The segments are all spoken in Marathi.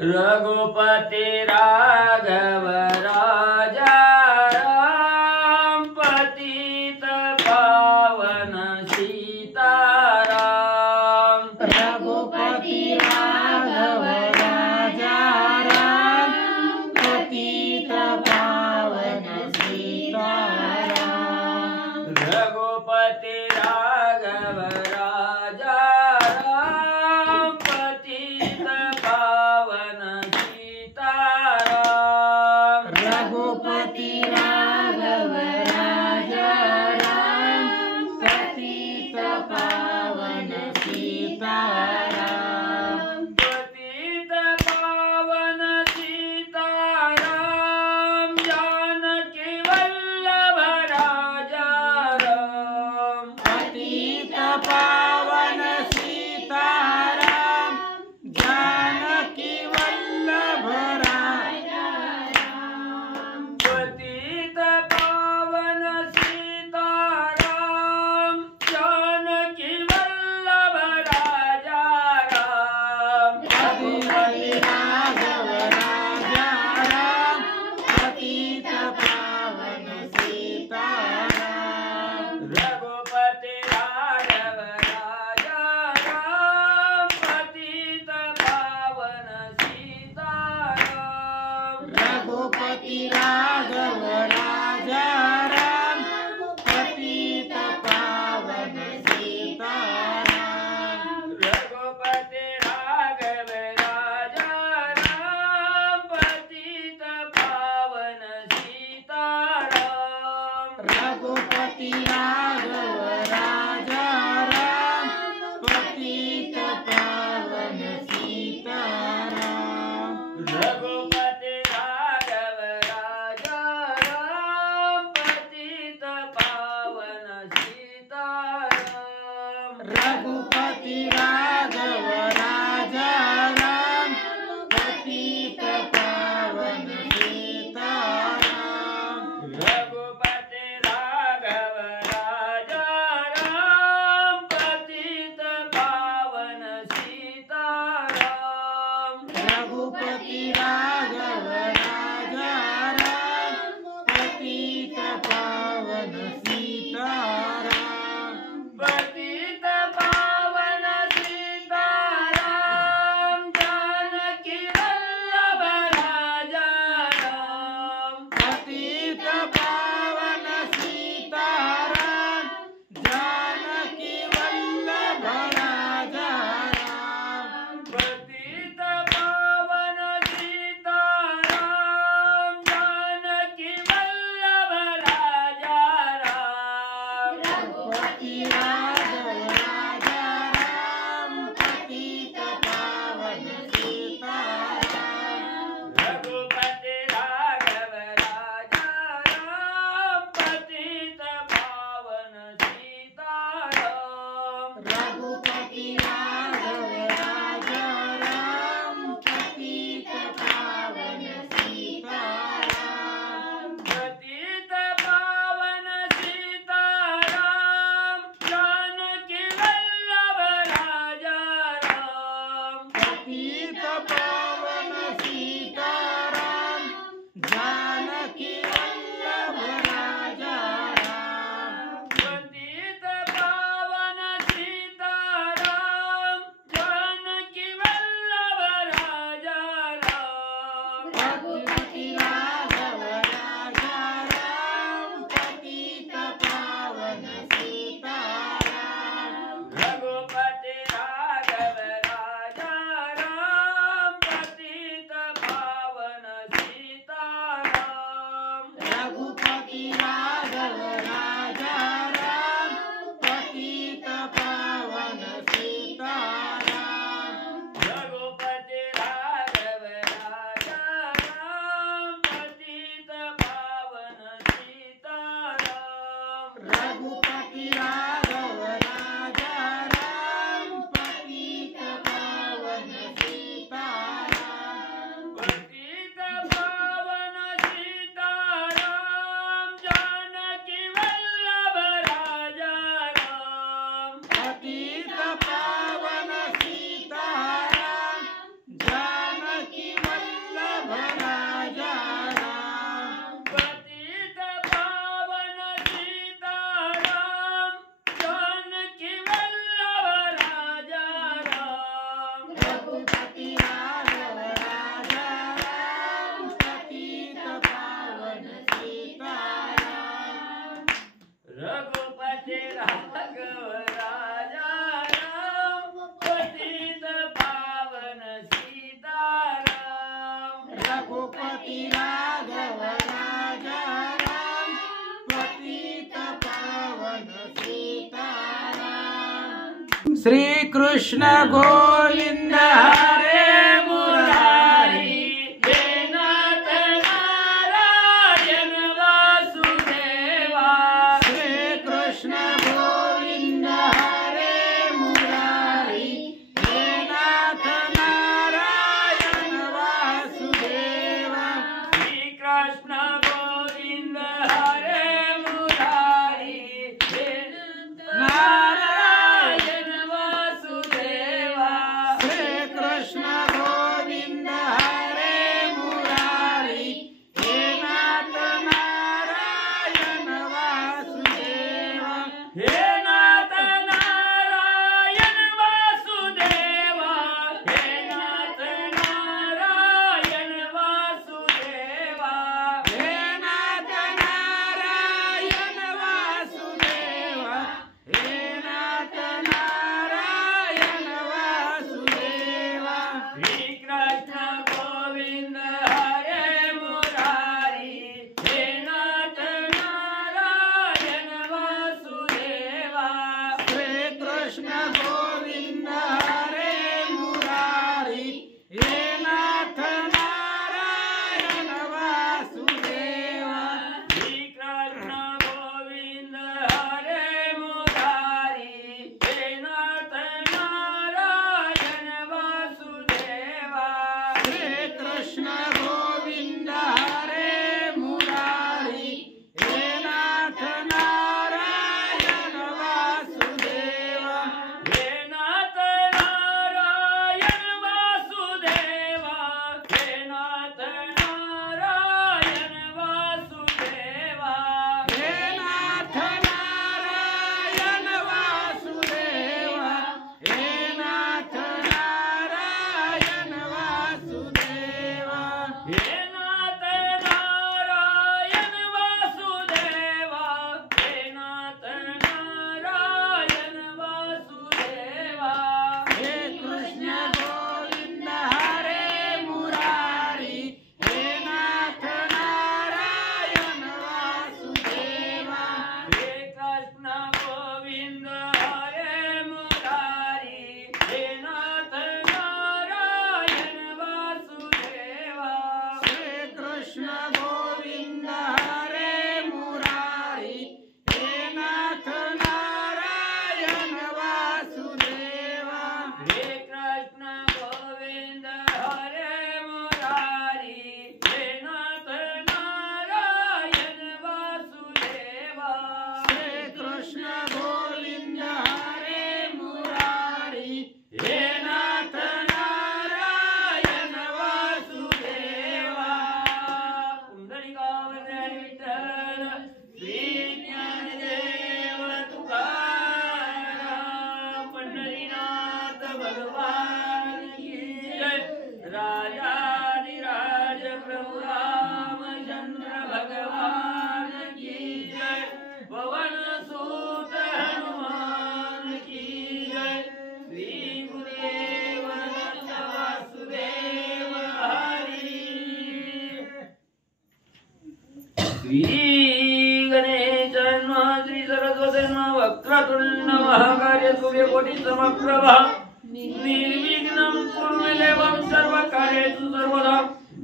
रघुपति राघव राजा राम पतित पावन सीताराम। रघुपति राघव राजा राम पतित पावन सीताराम। रघुपति राघव राजा राम पतित पावन सीताराम। रघुपति राघव राजा राम पतित पावन सीताराम। पतित पावन सीताराम जानकी वल्लभ राजा राम। पतित पावन सीताराम जानकी वल्लभ राजा राम। पतित पावन सीताराम जानकी वल्लभ राजा राम। रघुपति राघव राजा राम पतित पावन सीताराम। रघुपति राघव राजा राम पतित पावन सीताराम। रघुपति राघव राजा राम पतित पावन सीताराम। रघुपति राघव राजा राम पतित पावन सीताराम। रघुपति राघव राजा राम पतित पावन सीताराम। रघुपति राघव राजा राम पतित पावन सीताराम। रघुपति राघव राजा राम पतित पावन सीताराम। रघुपति राघव राजा राम पतित पावन सीताराम। रघुपति राघव रघुपति राघव राजा राम पतित पावन सीताराम। श्री कृष्ण गोविंद हरे मुरारी हे नाथ नारायण वासुदेवा। श्री कृष्ण गोविंद हरे मुरारी हे नाथ नारायण वासुदेवा। श्री कृष्ण गोविंद हरे मुरारी हे नारायण वासुदेवा। श्री कृष्ण गोविंद हरे मुरारी हे नाथ नारायण वासुदेवा। हे नाथ नारायण वासुदेवा। हे नाथ नारायण वासुदेवा। हे नाथ नारायण वासुदेवा। हे नाथ नारायण वासुदेवा। श्री कृष्ण गोविंद हरे मुरारी हे नाथ नारायण वासुदेवा। श्री कृष्ण गोविंद हरे मुरारी हे नाथ नारायण वासुदेवा। श्री कृष्ण गोविंद हरे मुरारी हे नाथ नारायण वासुदेवा। श्री कृष्ण गोविंद हरे मुरारी हे नाथ नारायण वासुदेवा। हे नाथ नारायण वासुदेवा। हे नाथ नारायण वासुदेवा। हे नाथ नारायण वासुदेवा। हे नाथ नारायण वासुदेवा। हे नाथ नारायण वासुदेवा। हे नाथ नारायण वासुदेवा। हे कृष्ण गोविंद हरे मुरारी हे नाथ नारायण वासुदेवा। हे कृष्ण गोविंद हरे मुरारी हे नाथ नारायण वासुदेवा। श्री कृष्ण गोविंद हरे मुरारी हे नाथ नारायण वासुदेवा। हे कृष्ण गोविंद हरे मुरारी हे नाथ नारायण वासुदेवा। श्री कृष्ण गोविंद हरे मुरारी हे नाथ नारायण वासुदेवा। पुंडलिकावरदारी विठ्ठल श्री ज्ञानदेव तुकाराम पंढरीनाथ भगवान की जय। राजाधिराज प्रभु रामचंद्र भगवान की जय। पवन सूत हनुमान की जय। श्री गुरुदेव दत्त वासुदेव हरि। श्री गणेश नमः। श्री सरस्वती नमः। वक्रतुंड महाकाय सूर्यकोटि समप्रभा निर्विघ्नं कुरु मे देवं सर्वकार्येषु सर्वदा।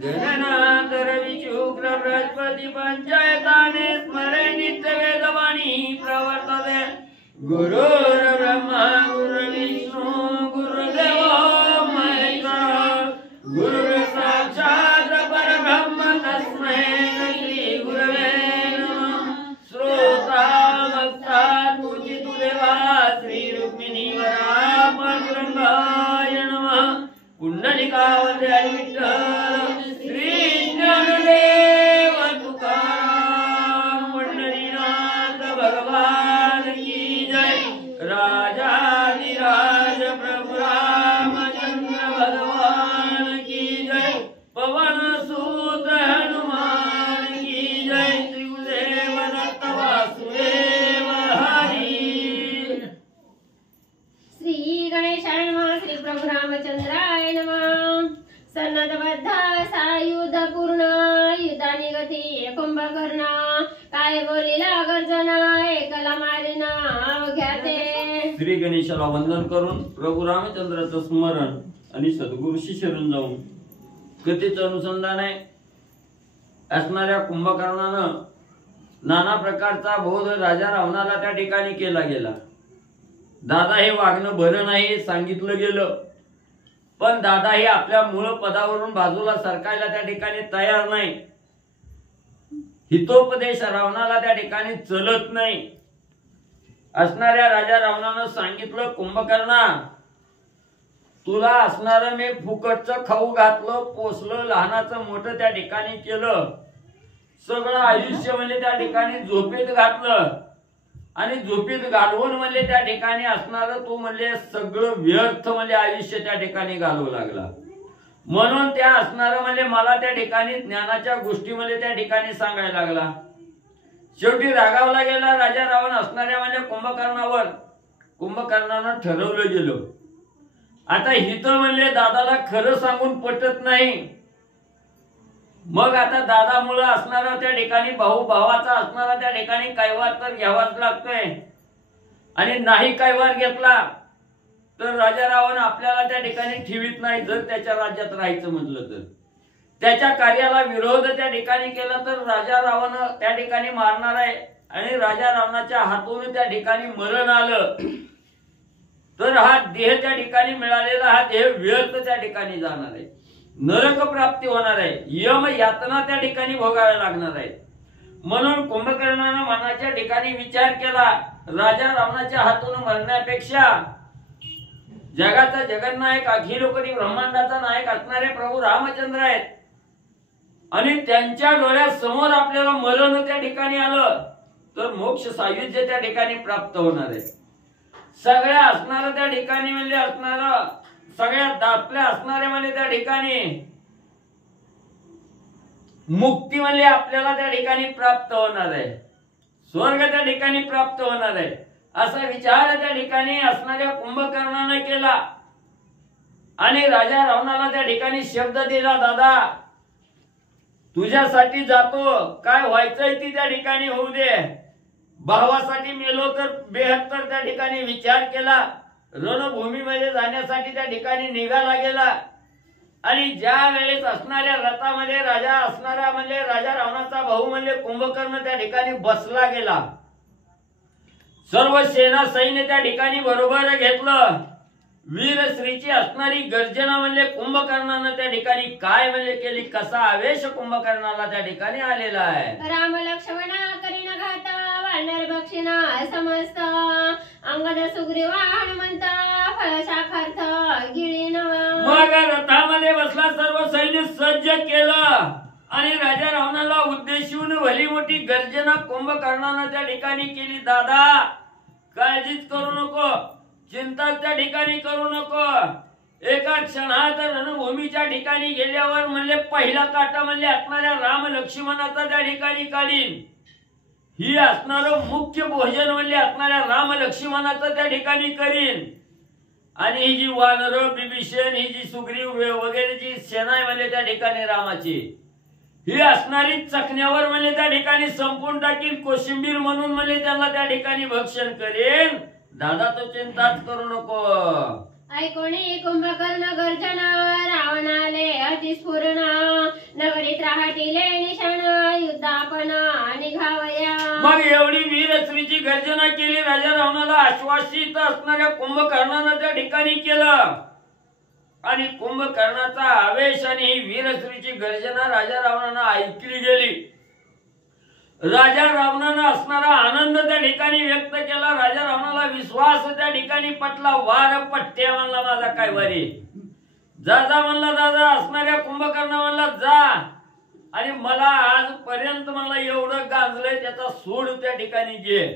गणनाथ रवि शुक्र बृहस्पति पंचायताने स्मरे नित्यवेदवाणी प्रवर्तते। गुरुर्ब्रह्मा गुरुर्विष्णु गुरुर्देवो महेश्वरः। गुरुर्साक्षात् परब्रह्म तस्मै श्री गुरवे नमः। श्रोता भक्ता पूजितु देवा श्री रुक्मिणी वरा पांडुरंगाय नमः। पुंडलिकावरदारी विठ्ठल श्री ज्ञानदेव तुकाराम पंढरीनाथ भगवान की जय। राजाधिराज प्रभु रामचंद्र भगवान की जय। पवन सूत हनुमान की जय। श्री गुरुदेव दत्त वासुदेव हरि। श्री गणेशाय नमः। श्री प्रभु रामचंद्राय नमः। सन्नतबद्ध सायुध पूर्ण युद्धा निगती कुंभकर्ण काय बोलिला गर्जना एकला मारिना अवघ्याते. श्री गणेशाला वंदन करून प्रभू रामचंद्राचं स्मरण आणि सद्गुरूशी शरण जाऊन कथेचं अनुसंधान आहे. असणाऱ्या कुंभकर्णानं नाना प्रकारचा बोध राजा रावणाला त्या ठिकाणी केला गेला. दादा हे वागणं बरं नाही सांगितलं गेलं, पण दादा हे आपल्या मूळ पदावरून बाजूला सरकायला त्या ठिकाणी तयार नाही. हितोपदेश रावणाला त्या ठिकाणी चलत नाही. असणाऱ्या राजा रावणानं सांगितलं, कुंभकर्णा तुला असणारं मी फुकटचं खाऊ घातलं, पोसलं, लहानाचं मोठं त्या ठिकाणी केलं, सगळं आयुष्य म्हणजे त्या ठिकाणी झोपेत घातलं आणि झोपेत घालवून म्हणजे त्या ठिकाणी असणारं तू म्हणजे सगळं व्यर्थ म्हणजे आयुष्य त्या ठिकाणी घालवू लागला. म्हणून त्या असणारं म्हणजे मला त्या ठिकाणी ज्ञानाच्या गोष्टी म्हणजे त्या ठिकाणी सांगायला लागला. शेवटी रागावला गेला राजा रावण असणाऱ्या म्हणजे कुंभकर्णावर. कुंभकर्णानं ठरवलं गेलं, आता हिथं म्हणले दादाला खरं सांगून पटत नाही, मग आता दादामुळे असणारा त्या ठिकाणी भाऊ भावाचा असणारा त्या ठिकाणी कैवार तर घ्यावाच लागतोय. आणि नाही कैवार घेतला तर राजा रावण आपल्याला त्या ठिकाणी ठेवीत नाही. जर त्याच्या राज्यात राहायचं म्हटलं तर त्याच्या कार्याला विरोध त्या ठिकाणी केला तर राजा रावण त्या ठिकाणी मारणार आहे. आणि राजा रावणाच्या हातून त्या ठिकाणी मरण आलं तर हा देह त्या ठिकाणी मिळालेला हा देह व्यर्थ त्या ठिकाणी जाणार आहे, नरक प्राप्ती होणार आहे, यम यातना त्या ठिकाणी भोगाव्या लागणार आहे. म्हणून कुंभकर्णानं मनाच्या ठिकाणी विचार केला, राजा रावणाच्या हातून मरण्यापेक्षा जगाचा जगन्नायक अखिल कोटी ब्रह्मांडाचा नायक असणारे प्रभू रामचंद्र आहेत आणि त्यांच्या डोळ्यासमोर आपल्याला मरण त्या ठिकाणी आलं तर मोक्ष सायुज्य त्या ठिकाणी प्राप्त होणार आहे. सगळ्या असणाऱ्या त्या ठिकाणी म्हणजे असणारा सगळ्यात आपल्या असणारे म्हणजे त्या ठिकाणी मुक्ती म्हणजे आपल्याला त्या ठिकाणी प्राप्त होणार आहे, स्वर्ग त्या ठिकाणी प्राप्त होणार आहे, असा विचार त्या ठिकाणी असणाऱ्या कुंभकर्णाने केला. आणि राजा रावणाला त्या ठिकाणी शब्द दिला, दादा तुझ्यासाठी जातो, काय व्हायचंय ती त्या ठिकाणी होऊ दे. भावासाठी मेलो तर 72 त्या ठिकाणी विचार केला, रणभूमीमध्ये जाण्यासाठी त्या ठिकाणी निघाला गेला. आणि ज्या वेळेस असणाऱ्या रथामध्ये राजा असणारा म्हणजे राजा रावणाचा भाऊ म्हणजे कुंभकर्ण त्या ठिकाणी बसला गेला. सर्व सेना सैन्य त्या ठिकाणी बरोबर घेतलं. वीर श्रीची असणारी गर्जना म्हणजे कुंभकर्णानं त्या ठिकाणी काय म्हणजे केली, कसा आवेश कुंभकर्णाला त्या ठिकाणी आलेला आहे. राम लक्ष्मणा करीन घात वानर बक्षिणा समस्त अंगद सुग्रीवा हनुमंत फळ शाखार्थ गिळीन. मग रथामध्ये बसला, सर्व सैन्य सज्ज केलं आणि राजा रावणाला उद्देशून भली मोठी गर्जना कुंभकर्णानं त्या ठिकाणी केली. दादा काळजीच करू नको, चिंता त्या ठिकाणी करू नको. एका क्षणात रणभूमीच्या ठिकाणी गेल्यावर म्हणले पहिला काटा म्हणले असणाऱ्या राम लक्ष्मणाचा त्या ठिकाणी काढीन. ही असणार मुख्य भोजन म्हणले असणाऱ्या राम लक्ष्मणाचं त्या ठिकाणी करीन. आणि ही जी वानर बिभीषण ही जी सुग्रीव वगैरे जी सेना आहे म्हणजे त्या ठिकाणी रामाची ही असणारी चकण्यावर म्हणजे त्या ठिकाणी संपून टाकीन. कोशिंबीर म्हणून म्हणजे त्यांना त्या ठिकाणी भक्षण करेन. दादा तो चिंताच करू नको. ऐकोणी कुंभकर्ण गर्जना रावणाले अतिस्फुरण नगरीत राहटिले निशाण युद्धापण निघावया. मग एवढी वीरश्रीची गर्जना केली. राजा रावणाला आश्वासित असणाऱ्या कुंभकर्णानं त्या ठिकाणी केलं. आणि कुंभकर्णाचा आवेश आणि ही वीरश्रीची गर्जना राजा रावणानं ऐकली गेली. राजा रावणानं असणारा आनंद त्या ठिकाणी व्यक्त केला. राजा रावणाला विश्वास त्या ठिकाणी पटला. वार पट्ट्या म्हणला माझा काय वारी, जा जा म्हणला दादा असणाऱ्या कुंभकर्ण म्हणला जा. आणि मला आजपर्यंत मला एवढं गाजलंय त्याचा सूड त्या ठिकाणी घे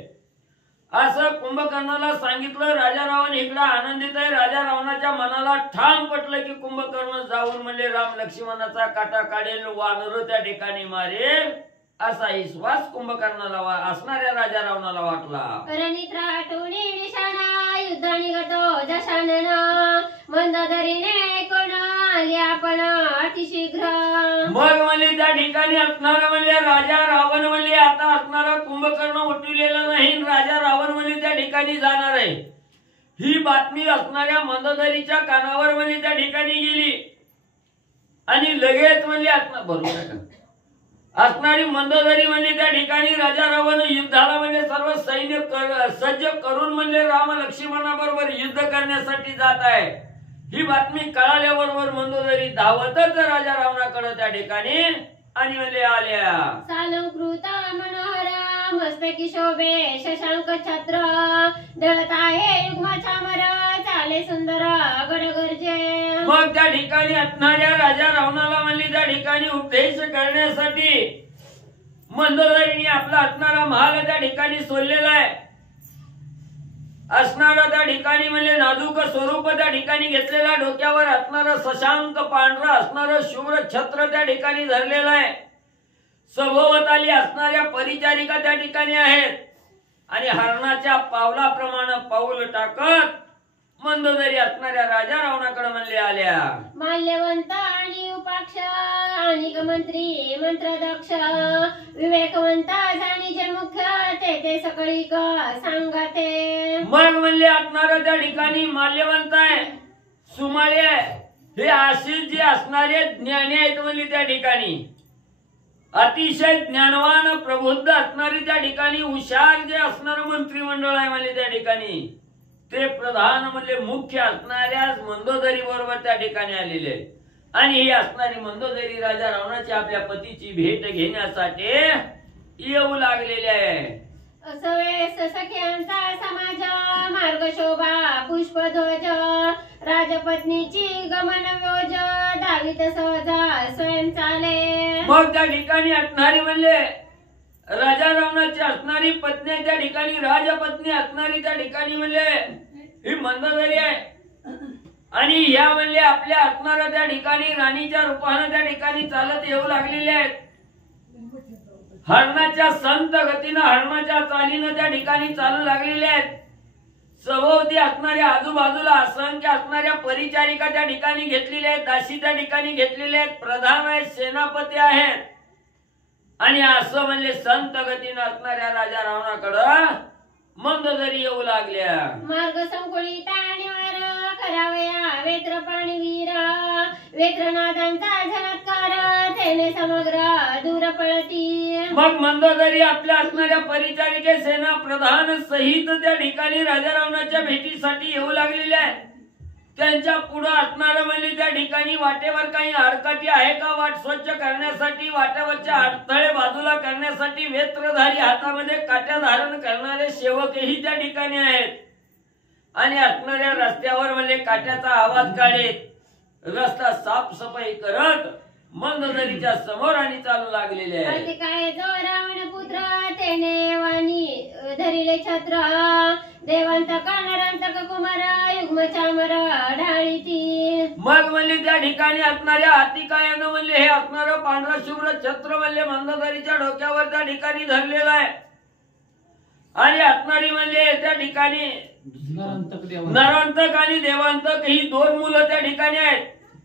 असं कुंभकर्णाला सांगितलं. राजा रावण इकडे आनंदित आहे. राजा रावणाच्या मनाला ठाम पटलं की कुंभकर्ण जाऊन म्हणजे राम लक्ष्मणाचा काटा काढेल, वानर त्या ठिकाणी मारेल असा विश्वास कुंभकर्णाला असणाऱ्या राजा रावणाला वाटला. रणित्रा टोणी निशाणा युद्ध निघतो जशानन मंदोदरीने कोण आली आपण अतिशीघ्र. मग म्हणले त्या ठिकाणी असणारा म्हणले राजा रावण म्हणले आता असणारा कुंभकर्ण उठविलेला नाही, राजा रावण म्हणले त्या ठिकाणी जाणार आहे. ही बातमी असणाऱ्या मंदोदरीच्या कानावर म्हणले त्या ठिकाणी गेली आणि लगेच म्हणले बरोबर आहे का? असणारी मंदोदरी म्हणले त्या ठिकाणी राजा रावण युद्धाला म्हणजे सर्व सैन्य सज्ज करून म्हणले राम लक्ष्मणाबरोबर युद्ध करण्यासाठी जात आहे. ही बातमी कळाल्याबरोबर मंदोदरी धावतच राजा रावणाकडे त्या ठिकाणी आणि म्हणले आल्या. सालंकृत मनोहर मस्तकी शोभे शशांक छत्र दळत आहे युग्म चामर चाले सुंदर गडगर्जे. मग त्या ठिकाणी असणाऱ्या राजा रावणाला म्हणले त्या ठिकाणी उपदेश करण्यासाठी मंदोदरीने आपला असणारा महाल त्या ठिकाणी सोडलेला आहे. असणारा त्या ठिकाणी म्हणजे नाजूक स्वरूप त्या ठिकाणी घेतलेला, डोक्यावर असणारा शशांक पांढरा असणारं शुभ्र छत्र त्या ठिकाणी धरलेलं आहे. सभोवताली असणाऱ्या परिचारिका त्या ठिकाणी आहेत आणि हरणाच्या पावलाप्रमाणे पाऊल टाकत मंदोदरी असणाऱ्या राजा रावणाकडे म्हणले आल्या. माल्यवंत आणि उपाक्ष आणि मंत्री मंत्रदक्ष विवेकवंत आणि जे मुख्य ते सगळी सांगते. मग म्हणले असणारा त्या ठिकाणी माल्यवंत आहे, सुमाळे आहे, हे असे जे असणारे ज्ञानी आहेत म्हणले त्या ठिकाणी अतिशय ज्ञानवान प्रबुद्ध असणारे त्या ठिकाणी हुशार जे असणार मंत्रिमंडळ आहे म्हणले त्या ठिकाणी ते प्रधान म्हणजे मुख्य असणाऱ्या मंदोदरी बरोबर त्या ठिकाणी आलेले आणि ही असणारी मंदोदरी राजा रावणाची आपल्या पतीची भेट घेण्यासाठी येऊ लागलेले आहे. सवेस सख्यांचा समाज मार्ग शोभा पुष्पध्वज राजपत्नीची गमन व्योज दावित सहजा स्वयं चाले. मग त्या ठिकाणी असणारी म्हणले राजा रावणाची असणारी पत्नी त्या ठिकाणी राजपत्नी असणारी त्या ठिकाणी म्हणले ही मंदोदरी आहे आणि ह्या म्हणले आपल्या असणाऱ्या त्या ठिकाणी राणीच्या रूपाने त्या ठिकाणी चालत येऊ लागलेले आहेत. हरणाच्या संत गतीनं हरणाच्या चालीनं त्या ठिकाणी चालू लागलेले आहेत. सभोवती असणाऱ्या आजूबाजूला असंख्य असणाऱ्या परिचारिका त्या ठिकाणी घेतलेल्या आहेत, दासी त्या ठिकाणी घेतलेल्या आहेत, प्रधान आहेत, सेनापती आहेत आणि असं म्हणले संत गतीनं असणाऱ्या राजा रावणाकडं मंदोदरी येऊ लागल्या. मार्ग संकुळीत आणि वर करावया वेत्र पाणीवीर वेत्रनादांचा झनत्कार तेने समग्र दूर पळती. मग मंदोदरी आपल्या असणाऱ्या परिचारिके सेना प्रधान सहित त्या ठिकाणी राजा रावणाच्या भेटीसाठी येऊ लागलेले आहेत. त्यांच्या पुढे असणारं म्हणजे त्या ठिकाणी वाटेवर काही आडकाठी आहे का वाट स्वच्छ करण्यासाठी, वाटेवरच्या अडथळे बाजूला करण्यासाठी वेत्रधारी हातामध्ये काट्या धारण करणारे सेवकही त्या ठिकाणी आहेत आणि असणाऱ्या रस्त्यावर म्हणजे काट्याचा आवाज काढत रस्ता साफसफाई करत मंदोदरीच्या समोर आणि चालू लागलेले आहे. काय जो रावण पुत्र तेने वाणी धरिले छत्र देवांतक नरांतक कुमार युग्म चामर ढाळीती. मग म्हणले त्या ठिकाणी असणाऱ्या हातिकायानं म्हणले हे असणारं पांढरा शुभ्र छत्र म्हणले मंदोदरीच्या डोक्यावर त्या ठिकाणी धरलेलं आहे आणि असणारी म्हणले त्या ठिकाणी नरांतक आणि देवांतक ही दोन मुलं त्या ठिकाणी आहेत.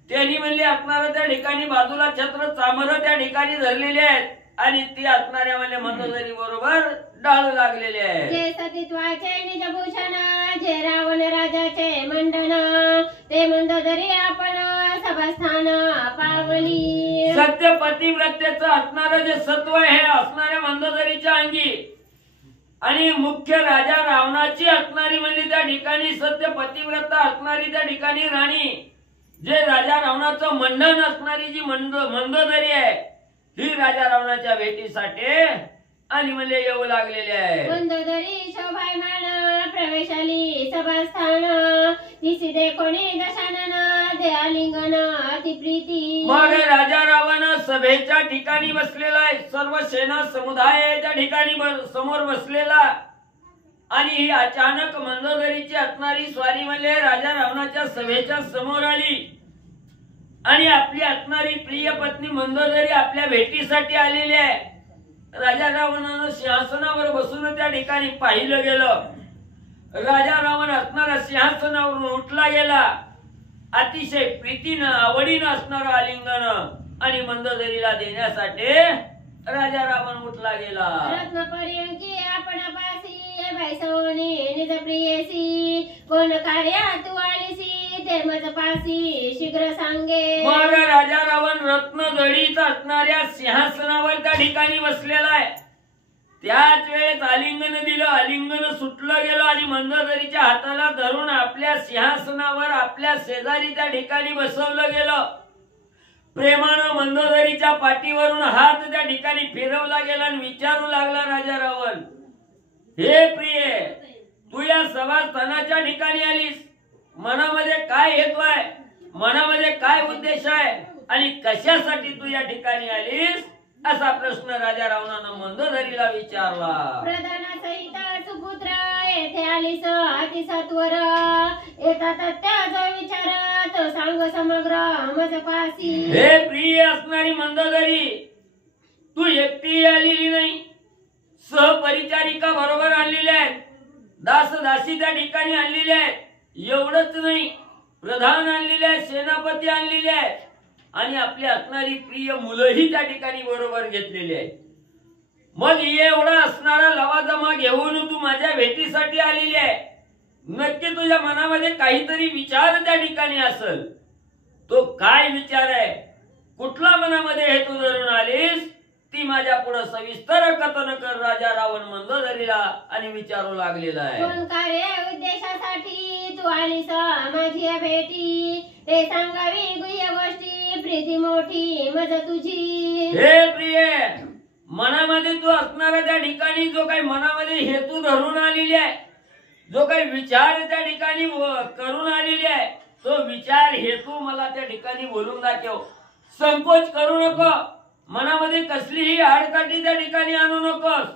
त्यांनी म्हणले असणारं त्या ठिकाणी बाजूला छत्र चामर त्या ठिकाणी धरलेले आहेत आणि ती असणाऱ्या म्हणजे मंदोदरी बरोबर डाळू लागलेले आहे. जे सतीत्वाचे निजभूषण जे रावण राजाचे मंडन ते मंदोदरी आपण सभास्थान पावली. सत्य पतिव्रतेचं असणारं जे सत्व आहे असणाऱ्या मंदोदरीच्या अंगी आणि मुख्य राजा रावणाची असणारी म्हणजे त्या ठिकाणी सत्य पतिव्रता असणारी त्या ठिकाणी राणी जे राजा रावणाचं मंडन असणारी जी मंदोदरी आहे ही राजा रावणाच्या भेटीसाठी आणि म्हणजे येऊ लागलेले आहे. मंदोदरी शोभायमान प्रवेशाली सभास्थान तिसी देखोणी दशानन दयालिंगन अतिप्रीती. मग राजा रावण सभेच्या ठिकाणी बसलेला आहे, सर्व सेना समुदाय त्या ठिकाणी समोर बसलेला आणि ही अचानक मंदोदरीची असणारी स्वारी म्हणजे राजा रावणाच्या सभेच्या समोर आली आणि आपली असणारी प्रिय पत्नी मंदोदरी आपल्या भेटीसाठी आलेली आहे. राजा रावणानं सिंहासनावर बसून त्या ठिकाणी पाहिलं गेलं. राजा रावण असणारा सिंहासनावरून उठला गेला अतिशय प्रीतीनं आवडीनं असणारं आलिंगन आणि मंदोदरीला देण्यासाठी राजा रावण उठला गेला. रत्न पर्यंकी आपणापासी भैसवणी निज प्रियसी कोण कार्या तू आलीसी ते मज पासी शीघ्र सांगे. मग राजा रावण रत्न जडीत असणाऱ्या सिंहासनावर त्या ठिकाणी बसलेला आहे. त्याच वेळेस आलिंगन दिलं, आलिंगन सुटलं गेलं आणि मंदोदरीच्या हाताला धरून आपल्या सिंहासनावर आपल्या शेजारी त्या ठिकाणी बसवलं गेलं. प्रेमानं मंदोदरीच्या पाठीवरून हात त्या ठिकाणी फिरवला गेला आणि विचारू लागला राजा रावण, हे प्रिये, तू या सभास्थानाच्या ठिकाणी आलीस, मनामध्ये काय हेतू आहे, मनामध्ये काय उद्देश आहे आणि कशासाठी तू या ठिकाणी आलीस, असा प्रश्न राजा रावणानं मंदोदरीला विचारला. प्रधानासहित सुपुत्र येथे आलीस अतिसत्वर येतात त्याचा विचार तो सांग समग्र मज पासी. हे प्रिय असणारी मंदोदरी, तू एकटी आलेली नाही, सहपरिचारिका बरोबर आणलेल्या आहेत, दास दासी त्या ठिकाणी आणलेले आहेत. एवढंच नाही, प्रधान आणलेले आहेत, सेनापती आणलेले आहेत आणि आपली असणारी प्रिय मुलंही त्या ठिकाणी बरोबर घेतलेली आहेत. मग एवढा असणारा लवाजमा घेऊन तू माझ्या भेटीसाठी आलेली आहे. नक्की तुझ्या मनामध्ये काहीतरी विचार त्या ठिकाणी असेल. तो काय विचार आहे, कुठला मनामध्ये हेतू धरून आलीस, ती माझ्या पुढे सविस्तर कथन कर. राजा रावण मंदोदरीला आणि विचारू लागलेला आहे. कोण कार्य उद्देशासाठी तू आलीस माझी या भेटी ते सांगावी गुह्य गोष्टी प्रीती मोठी मज तुझी. हे प्रिय, मनामध्ये तू असणारा त्या ठिकाणी जो काही मनामध्ये हेतू धरून आलेली आहे, जो काही विचार त्या ठिकाणी करून आलेली आहे, तो विचार हेतू मला त्या ठिकाणी बोलून दाखव. संकोच करू नको, मनामध्ये कसलीही आडकाठी त्या ठिकाणी आणू नकोस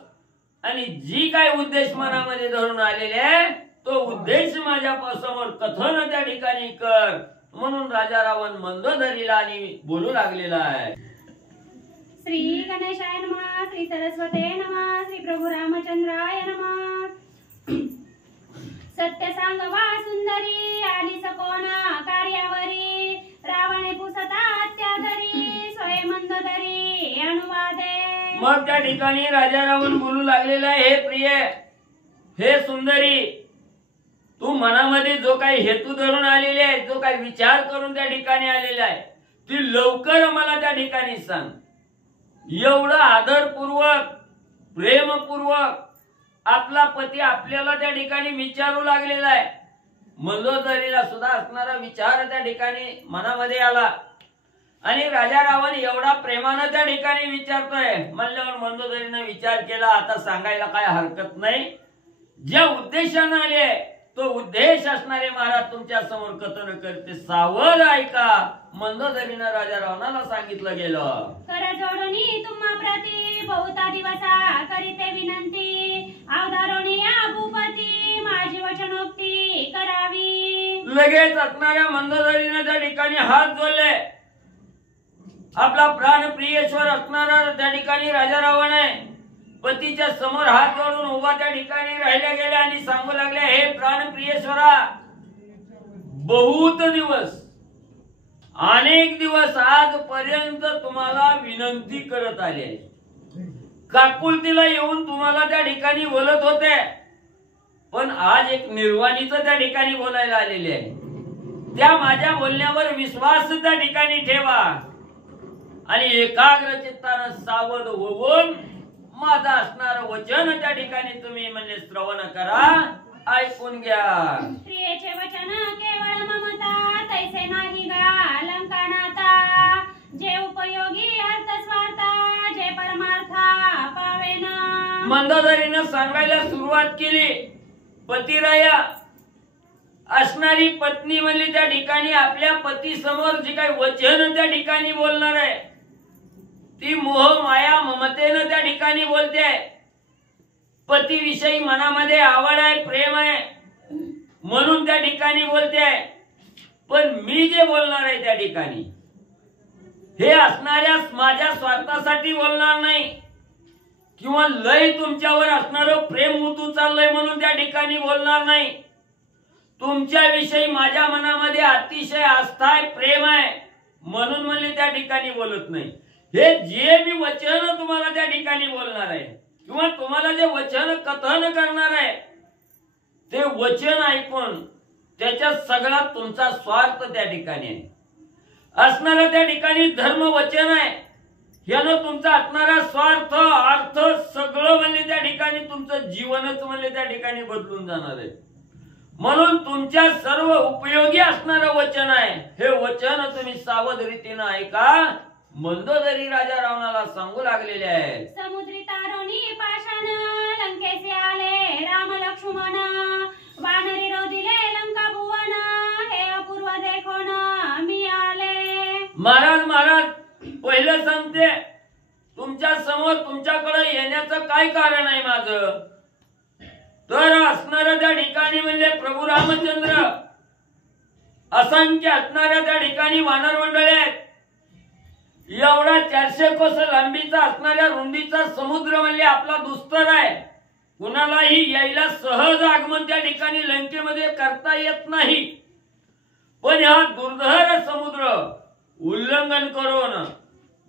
आणि जी काय उद्देश मनामध्ये धरून आलेले आहे तो उद्देश माझ्या समोर कथन त्या ठिकाणी कर. म्हणून राजा रावण मंदोदरीला आणि बोलू लागलेला आहे. श्री गणेशाय नमः, श्री सरस्वते नमः, श्री प्रभू रामचंद्राय नमः. सत्य सांगवा सुंदरी आलीस कोणा कार्यावरी रावणे पुसता अत्यादरी स्वय मंदोदरी अनुवादे. मग त्या ठिकाणी राजा रावण बोलू लागलेला आहे, हे प्रिय, हे सुंदरी, तू मनामध्ये जो काही हेतू धरून आलेले आहे, जो काही विचार करून त्या ठिकाणी आलेला आहे, ती लवकर मला त्या ठिकाणी सांग. एवढं आदरपूर्वक प्रेमपूर्वक आपला पती आपल्याला त्या ठिकाणी विचारू लागलेला आहे. मंदोदरीला सुद्धा असणारा विचार त्या ठिकाणी मनामध्ये आला आणि राजा रावण एवढा प्रेमानं त्या ठिकाणी विचारतोय म्हणल्यावर मंदोदरीने विचार केला, आता सांगायला काय हरकत नाही. ज्या उद्देशाने आले तो उद्देश असणारे महाराज तुमच्या समोर कथन करते, सावध ऐका. मंदोदरीने राजा रावणाला सांगितलं गेलं. कर जोडणी तुम्हा प्रती बहुता दिवसा करीते विनंती अवधारोणी या भूपती माझी वचनोक्ती करावी. लगेच असणाऱ्या मंदोदरीने त्या ठिकाणी हात जोडले. आपला प्राण प्रियेश्वर असणारा त्या ठिकाणी राजा रावण आहे. पतीच्या समोर हात जोडून उभा त्या ठिकाणी राहिल्या गेल्या आणि सांगू लागले, हे प्राण प्रियेश्वरा, बहुत दिवस, अनेक दिवस आजपर्यंत तुम्हाला विनंती करत आले, काकुलतीला येऊन तुम्हाला त्या ठिकाणी बोलत होते, पण आज एक निर्वाणीचं त्या ठिकाणी बोलायला आलेले आहे. त्या माझ्या बोलण्यावर विश्वास त्या ठिकाणी ठेवा आणि एकाग्र चित्तानं सावध होऊन माझं असणार वचन त्या ठिकाणी तुम्ही म्हणजे श्रवण करा, ऐकून घ्या. प्रियेचे वचन केवळ ममता तैसे नाही गा लंकानाता जे उपयोगी अर्थ स्वार्था जे परमार्था पावेना. मंदोदरीनं सांगायला सुरुवात केली. पतिराया असणारी पत्नी म्हणली त्या ठिकाणी आपल्या पती समोर जी काही वचन त्या ठिकाणी बोलणार आहे ती मोह माया ममतेनं त्या ठिकाणी बोलते. पतीविषयी मनामध्ये आवड आहे, प्रेम आहे म्हणून त्या ठिकाणी बोलते. पण मी जे बोलणार आहे त्या ठिकाणी हे असणाऱ्या माझ्या स्वार्थासाठी बोलणार नाही किंवा लय तुमच्यावर असणारं प्रेम उतू चाललंय म्हणून त्या ठिकाणी बोलणार नाही. तुमच्याविषयी माझ्या मनामध्ये अतिशय आस्था आहे, प्रेम आहे, म्हणून म्हणले त्या ठिकाणी बोलत नाही. हे जे मी वचन तुम्हाला त्या ठिकाणी बोलणार आहे किंवा तुम्हाला जे वचन कथन करणार आहे ते वचन ऐकून त्याच्यात सगळा तुमचा स्वार्थ त्या ठिकाणी आहे. असणारा त्या ठिकाणी धर्म वचन आहे, यानं तुमचा असणारा स्वार्थ अर्थ सगळं म्हणले त्या ठिकाणी तुमचं जीवनच म्हणले त्या ठिकाणी बदलून जाणार आहे. म्हणून तुमच्या सर्व उपयोगी असणारं वचन आहे, हे वचन तुम्ही सावध रीतीनं ऐका. मंदोदरी राजा रावणाला सांगू लागलेले आहे. समुद्री तारोणी पाषाण लंकेचे आले राम लक्ष्मण, वानरी रोधिले लंका भुवन, हे अपूर्व देखोन मी आले. महाराज पहिलं सांगते, तुमच्या समोर तुमच्याकडे येण्याचं काय कारण आहे माझं, तर असणाऱ्या त्या ठिकाणी म्हणजे प्रभू रामचंद्र, असंख्य असणाऱ्या त्या ठिकाणी वानर मंडळी आहेत. एवढा 400 कोस लांबीचा असणाऱ्या रुंदीचा समुद्र म्हणजे आपला दुस्तर आहे. कुणालाही यायला सहज आगमन त्या ठिकाणी लंकेमध्ये करता येत नाही. पण हा दुर्धर समुद्र उल्लंघन करून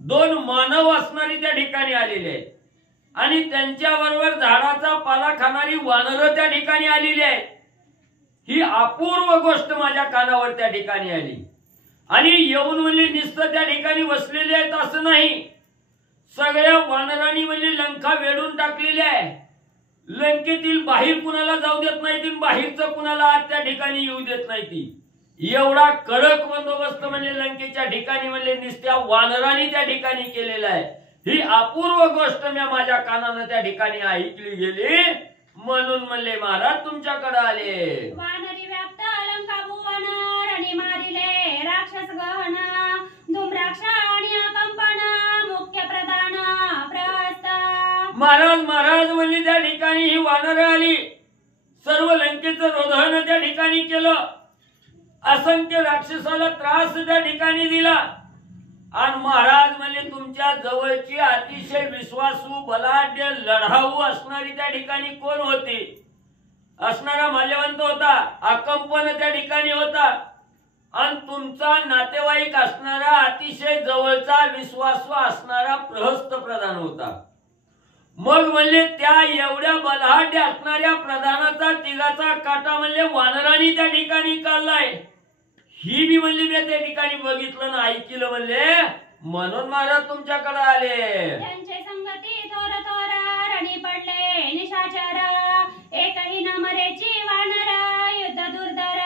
2 मानव असणारी त्या ठिकाणी आलेले आहेत आणि त्यांच्याबरोबर झाडाचा पाला खाणारी वानरं त्या ठिकाणी आलेली आहेत. ही अपूर्व गोष्ट माझ्या कानावर त्या ठिकाणी आली आणि येऊन म्हणले नुसतं त्या ठिकाणी बसलेले आहेत असं नाही, सगळ्या वानरांनी म्हणजे लंका वेढून टाकलेली आहे. लंकेतील बाहेर कुणाला जाऊ देत नाही, बाहेरचं कुणाला आत त्या ठिकाणी येऊ देत नाही. एवढा कडक बंदोबस्त म्हणजे लंकेच्या ठिकाणी म्हणजे नुसत्या वानरांनी त्या ठिकाणी केलेला आहे. ही अपूर्व गोष्ट मी माझ्या कानानं त्या ठिकाणी ऐकली गेली, म्हणून म्हणले महाराज तुमच्याकडे आले. वानरी व्याप्त लंका भुवन, रणी मारिले राक्षस गहन, धूम्राक्ष आणि कंपन, मुख्य प्रधान प्रहस्त. महाराज म्हणले त्या ठिकाणी ही वानरं आली, सर्व लंकेचं रोधन त्या ठिकाणी केलं, असंख्य राक्षसाला त्रास त्या ठिकाणी दिला. आणि महाराज म्हणजे तुमच्या जवळची अतिशय विश्वासू बलाढ्य लढाऊ असणारी त्या ठिकाणी कोण होती, असणारा माल्यवंत होता, अकंपन त्या ठिकाणी होता आणि तुमचा नातेवाईक असणारा अतिशय जवळचा विश्वासू असणारा प्रहस्त प्रधान होता. मग म्हणजे त्या एवढ्या बलाढ्य असणाऱ्या प्रधानाचा तिघाचा काटा म्हणजे वानरांनी त्या ठिकाणी काढलाय. ही बी म्हणली मी त्या ठिकाणी बघितलं ना ऐकलं म्हणले, म्हणून महाराज तुमच्याकडे आले. त्यांचे संगती थोर थोर, रणी पडले निशाचर, एकही न मरेची वानर, युद्ध दुर्धर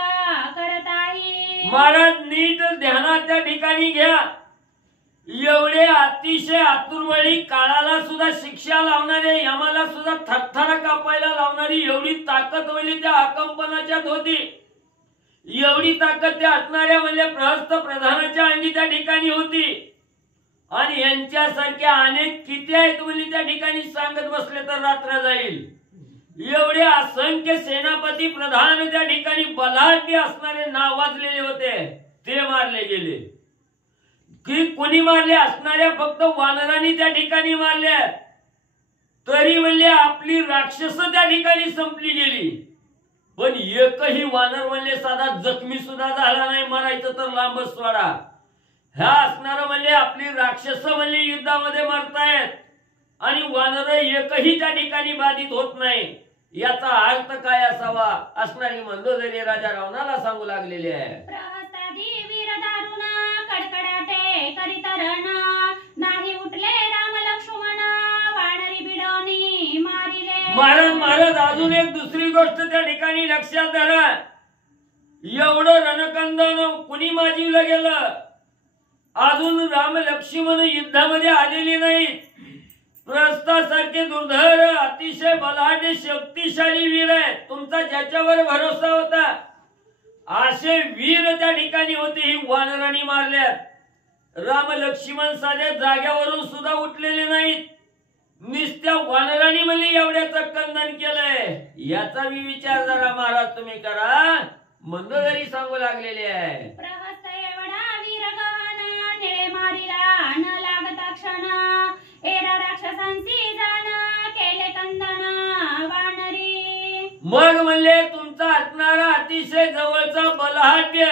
करत आहे. महाराज नीट ध्यानात त्या ठिकाणी घ्या. एवढे अतिशय आतुरवळी काळाला सुद्धा शिक्षा लावणारे, यमाला सुद्धा थरथर कापायला लावणारी एवढी ताकद म्हणजे त्या अकंपनाच्यात होती. एवढी ताकद त्या असणाऱ्या म्हणजे प्रहस्त प्रधानाच्या अंगी त्या ठिकाणी होती. आणि यांच्यासारख्या अनेक किती आहेत म्हणजे त्या ठिकाणी सांगत बसले तर रात्र जाईल. एवढे असंख्य सेनापती प्रधान त्या ठिकाणी बलाढ्य असणारे नाव वाजलेले होते, ते मारले गेले. की कोणी मारले, असणाऱ्या फक्त वानरांनी त्या ठिकाणी मारल्या. तरी म्हणजे आपली राक्षस त्या ठिकाणी संपली गेली. पण एकही वानर म्हणजे साधा जखमी सुद्धा झाला नाही, मरायचं तर लांबच सोडा. ह्या असणार म्हणजे आपली राक्षस म्हणजे युद्धामध्ये मरतायत आणि वानर एकही त्या ठिकाणी बाधित होत नाही. याचा अर्थ काय असावा, असणारी मंदोदरी राजा रावणाला सांगू लागलेले आहे. प्रहस्तादी वीर दारुण, कडकडाटे करीत रण, नाही उठले राम लक्ष्मण, वानरी बिडवणी मारिले. महाराज अजून एक दुसरी गोष्ट त्या ठिकाणी लक्षात धरा. एवढं रणकंदन कुणी माजीवलं गेलं, अजून राम लक्ष्मण युद्धामध्ये आलेले नाहीत. प्रस्तासारखे दुर्धर अतिशय बलाढ्य शक्तिशाली वीर आहेत, तुमचा ज्याच्यावर भरोसा होता असे वीर त्या ठिकाणी होते. ही वानरांनी मारल्यात. राम लक्ष्मण साध्या जाग्यावरून सुद्धा उठलेले नाहीत, नुसत्या वानरांनी म्हणजे एवढ्याचं कंदन केलंय. याचा मी विचार जरा महाराज तुम्ही करा, मंदोदरी सांगू लागलेले आहे. प्रहस्त एवढा वीर गहन, निळे मारिला न लागता क्षण, एरा राक्षसांची जाण, केले कंदन वानरी. मग म्हणले तुमचा असणारा अतिशय जवळचा बलहाट्य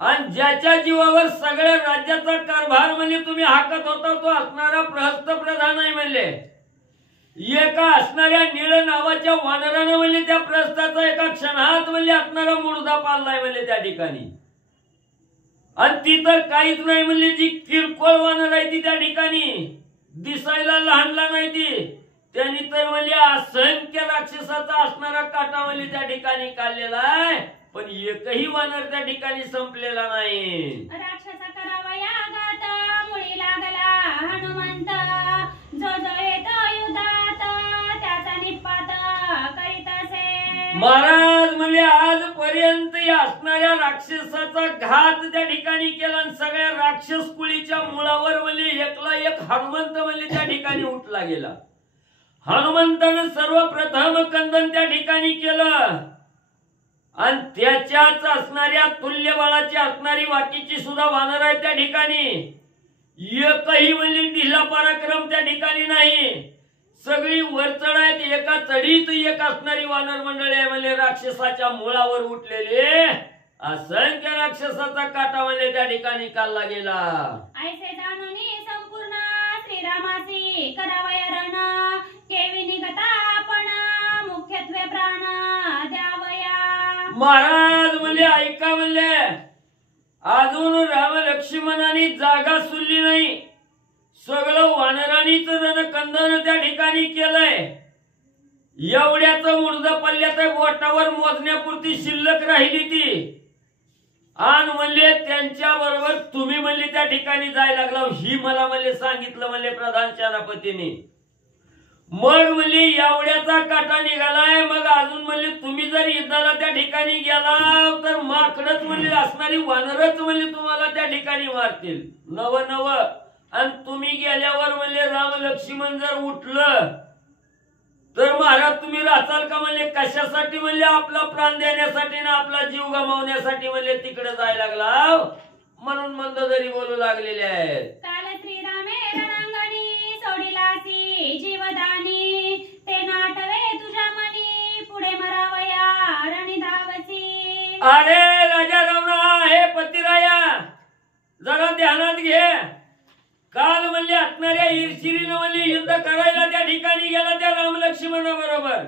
आणि ज्याच्या जीवावर सगळ्या राज्याचा कारभार म्हणजे तुम्ही हाकत होता तो असणारा प्रहस्त प्रधान आहे म्हणले. एका असणाऱ्या निळ नावाच्या वानरानं म्हणजे त्या प्रहस्ताचा एका क्षणात म्हणजे असणारा मुर्दा पाळलाय म्हणजे त्या ठिकाणी. आणि ती तर काहीच नाही म्हणली, जी किरकोळ वानर आहे ती त्या ठिकाणी दिसायला लहान लहान आहे ती, त्यांनी तर म्हणजे असंख्य राक्षसाचा असणारा काटा म्हणजे त्या ठिकाणी काढलेला आहे, पण एकही वानर त्या ठिकाणी संपलेला नाही. राक्षसा करावा या गाता मुळी लागला हनुमंत, जो जो येतो युद्धात त्याचा निपात करीत असे. महाराज म्हणजे आजपर्यंत या असणाऱ्या राक्षसाचा घात त्या ठिकाणी केला आणि सगळ्या राक्षस कुळीच्या मुळावर म्हणजे एकला एक हनुमंत म्हणजे त्या ठिकाणी उठला गेला. हनुमंतानं सर्वप्रथम कंदन त्या ठिकाणी केलं आणि त्याच्याच असणाऱ्या तुल्य बळाची असणारी वाकीची सुद्धा वानर आहे त्या ठिकाणी. एकही म्हणजे ढिला पराक्रम त्या ठिकाणी नाही, सगळी वरचढ आहेत. एका चढीत एक असणारी वानर मंडळी आहे म्हणजे राक्षसाच्या मुळावर उठलेले असंख्य राक्षसाचा काटा म्हणजे त्या ठिकाणी काढला गेला. ऐसे जाणूनी संपूर्ण श्रीरामाची करावया रण, केवी निघता आपण मुख्यत्वे प्राण द्यावया. महाराज म्हणजे ऐका म्हणले, अजून राम लक्ष्मणांनी जागा सुलली नाही, सगळं वानरांनीच रणकंदन त्या ठिकाणी केलंय. एवढ्याच मुर्द पल्ल्यात बोटावर मोजण्यापुरती शिल्लक राहिली ती. आणि म्हणले त्यांच्या बरोबर तुम्ही म्हणले त्या ठिकाणी जायला लागला, ही मला म्हणले सांगितलं म्हणले प्रधान सेनापतीने. मग म्हणले एवढ्याचा काटा निघालाय, मग अजून म्हणले तुम्ही जर युद्धाला त्या ठिकाणी गेला तर माकडच म्हणले असणारी वानरच म्हणले तुम्हाला त्या ठिकाणी मारतील नव नव. आणि तुम्ही गेल्यावर म्हणले राम लक्ष्मण जर उठलं तर महाराज तुम्ही राहताल का म्हणले, कशासाठी म्हणले आपला प्राण देण्यासाठी ना आपला जीव गमावण्यासाठी म्हणले तिकडे जायला लागला. म्हणून मंदोदरी बोलू लागलेले आहेत. काल श्रीरामे रणांगणी सोडिलासी जीवदानी, ते नाटवे तुझ्या मनी पुढे मरावया रणी धावसी. अरे राजा रावणा, हे पतिराया जरा ध्यानात घे. काल म्हणले असणाऱ्या ईर्षिरीनं म्हणले युद्ध करायला त्या ठिकाणी गेला त्या राम लक्ष्मणा बरोबर.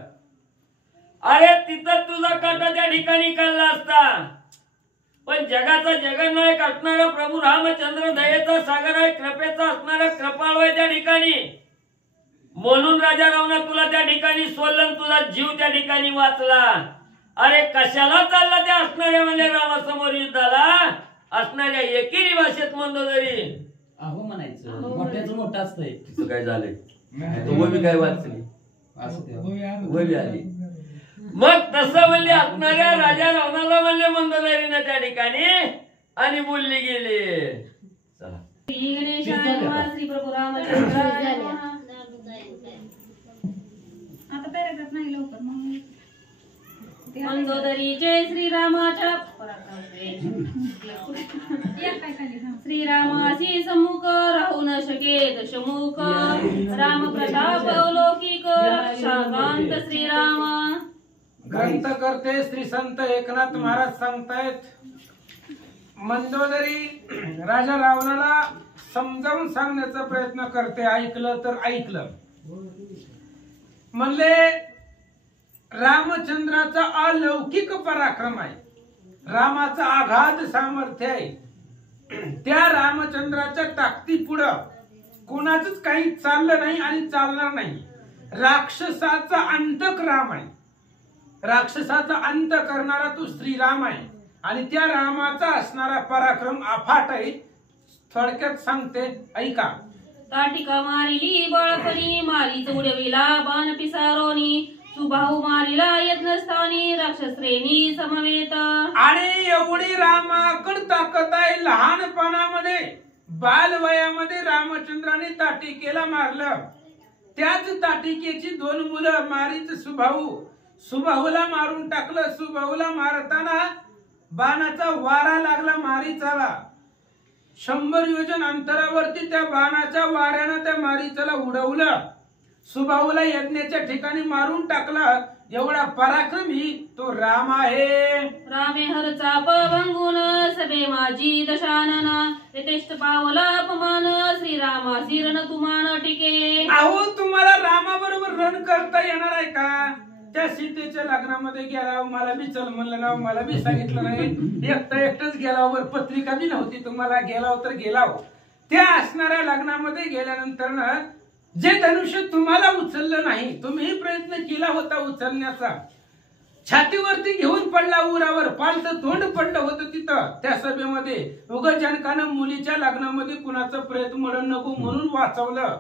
अरे तिथं तुझा काटा त्या ठिकाणी काढला असता, पण जगाचा जगन्नायक असणारा प्रभू रामचंद्र दयेचा सागर आहे, कृपेचा असणारा कृपाळू आहे त्या ठिकाणी. म्हणून राजा रावणा तुला त्या ठिकाणी सोडलं, तुझा जीव त्या ठिकाणी वाचला. अरे कशाला चालला त्या असणाऱ्या म्हणजे रामासमोर युद्धाला, असणाऱ्या एकेरी भाषेत मंदोदरी अहो म्हणायचं, मोठ्याचं मोठं असतंय. तिचं काय झालंय, मी काय वाचली वही आली. मग तसं म्हणले असणाऱ्या राजा रावणाला म्हणले मंदोदरीने त्या ठिकाणी आणि बोलली गेली. चला श्री गणेशाय नमः, श्री प्रभू रामचंद्राय नमः. आता पॅराग्राफ नाही लवकर मग. मंदोदरीचे श्रीरामाच्या श्रीरामासी सम्मुख राहू न शके दशमुख, राम प्रताप लौकिक शाकांत श्रीराम. ग्रंथ करते श्री संत एकनाथ महाराज सांगतायत, मंदोदरी राजा रावणाला समजावून सांगण्याचा प्रयत्न करते. ऐकलं तर ऐकलं. म्हणले रामचंद्राचा अलौकिक पराक्रम आहे, रामाचा आघात सामर्थ्य आहे. त्या रामचंद्राच्या ताकदीपुढं कोणाचंच काही चाललं नाही आणि चालणार नाही. राक्षसाचा अंतक राम आहे, राक्षसाचा अंत करणारा तो श्रीराम आहे आणि त्या रामाचा असणारा पराक्रम अफाट आहे. थोडक्यात सांगते, ऐका. ताटिका मारिली बाळपणी, मारी उडविला बाण पिसारोनी, सुबाहू मारिला यज्ञस्थानी, राक्षसरेणी समवेत. आणि एवढी रामाकड ताकद आहे. लहानपणामध्ये बालवयामध्ये रामचंद्राने ताटिकेला मारलं. त्याच ताटिकेची 2 मुलं मारीच सुबाहू, सुबाहूला मारून टाकलं. सुबाहूला मारताना बाणाचा वारा लागला मारीचाला. 100 योजन अंतरावरती त्या बाणाच्या वाऱ्यानं त्या मारीचाला उडवलं. सुबाहूला यज्ञाच्या ठिकाणी मारून टाकला. एवढा पराक्रमी तो राम आहे. रामे हर चाप भंगून सभे माझी दशानन यथेष्ट पावला अपमान श्रीरामासी रण तुमान टिके. अहो तुम्हाला रामाबरोबर रण करता येणार आहे का? त्या सीतेच्या लग्नामध्ये गेला, मला बी चल म्हणलं ना, मला बी सांगितलं नाही, एकटंच गेल्यावर पत्रिका बी नव्हती तुम्हाला, गेलाव तर गेलाव. त्या असणाऱ्या लग्नामध्ये गेल्यानंतर ना जे धनुष्य तुम्हाला उचललं नाही, तुम्ही प्रयत्न केला होता उचलण्याचा, छातीवरती घेऊन पडला उरावर, पालतं तोंड पडलं होतं तिथं त्या सभेमध्ये. उगाच जनकानं मुलीच्या लग्नामध्ये कुणाचं प्रेत मरण नको म्हणून वाचवलं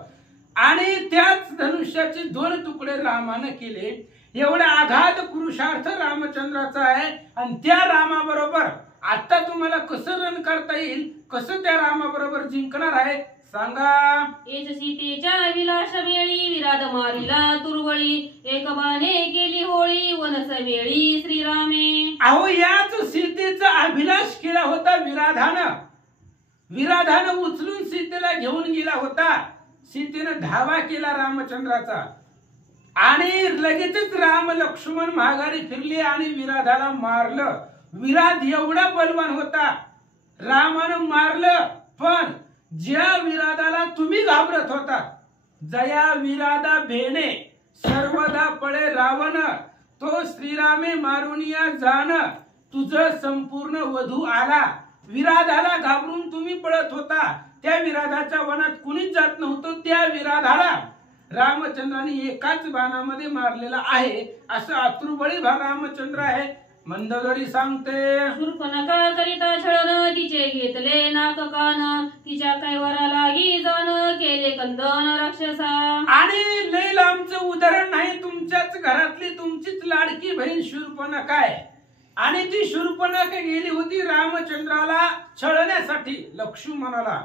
आणि त्याच धनुष्याचे 2 तुकडे रामानं केले. एवढा आघात पुरुषार्थ रामचंद्राचा आहे आणि त्या रामाबरोबर आता तुम्हाला कसं रण करता येईल, कसं त्या रामाबरोबर जिंकणार आहे सांगा. एज सीतेच्या विलास वेळी विराध मारिला तुरवळी एक बाणे केली होळी वनस वेळी श्रीरामे. अहो याच सीतेचा अभिलाष केला होता विराधानं उचलून सीतेला घेऊन गेला होता. सीतेनं धावा केला रामचंद्राचा आणि लगेचच राम लक्ष्मण माघारी फिरले आणि विराधाला मारलं. विराध एवढा बलवान होता, रामानं मारलं. पण ज्या विराधाला तुम्ही घाबरत होता, जया विराधा भेणे सर्वदा पळे रावण, तो श्रीरामे मारुनिया जाण तुझं संपूर्ण वधू आला. विराधाला घाबरून तुम्ही पळत होता, त्या विराधाच्या वनात कुणीच जात नव्हतं. त्या विराधाला रामचंद्राने एकाच बाणामध्ये मारलेला आहे. असं अतुर्बळी रामचंद्र आहे. मंदोदरी सांगते, शूर्पणखा करिता छळन तिचे घेतले नाक कान तिच्या कैवारा लागी जाण केले कंदन राक्षसा. आणि लय लांबचं उदाहरण नाही, तुमच्याच घरातली तुमचीच लाडकी बहीण शूर्पणखा आहे. आणि ती शूर्पणखा गेली होती रामचंद्राला छळण्यासाठी. लक्ष्मणाला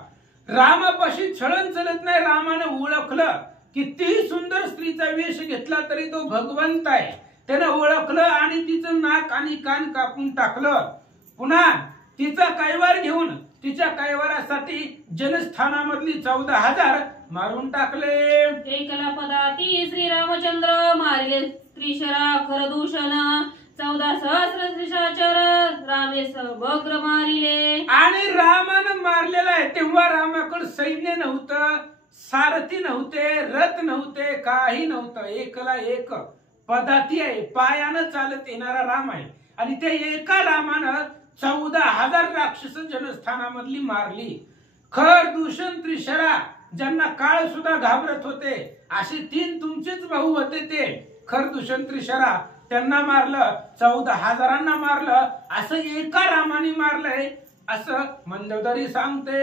रामापाशी छळण चलत नाही. रामानं ओळखलं, कितीही सुंदर स्त्रीचा वेश घेतला तरी तो भगवंत आहे. त्यानं ओळखलं आणि तिचं नाक आणि कान कापून टाकलं. पुन्हा तिचा कैवार घेऊन तिच्या कैवारासाठी जनस्थानामधली 14,000 मारून टाकले. एकला पदाती श्रीरामचंद्र मारिले स्त्रीशरा खरदूषण 14 सहस्र स्त्रीशाचर रामेश बग्र मारिले. आणि रामानं मारलेला आहे. तेव्हा रामाकडे सैन्य नव्हतं, सारथी नव्हते, रथ नव्हते, काही नव्हतं. एकला एक पदाती आहे, पायानं चालत येणारा राम आहे. आणि त्या एका रामानं 14,000 राक्षस जनस्थानामधली मारली. खर दूषण त्रिशरा ज्यांना काळ सुद्धा घाबरत होते, असे 3 तुमचेच भाऊ होते. ते खर दूषण त्रिशरा त्यांना मारलं, 14,000 मारलं. असं एका रामाने मारलंय असं मंदोदरी सांगते.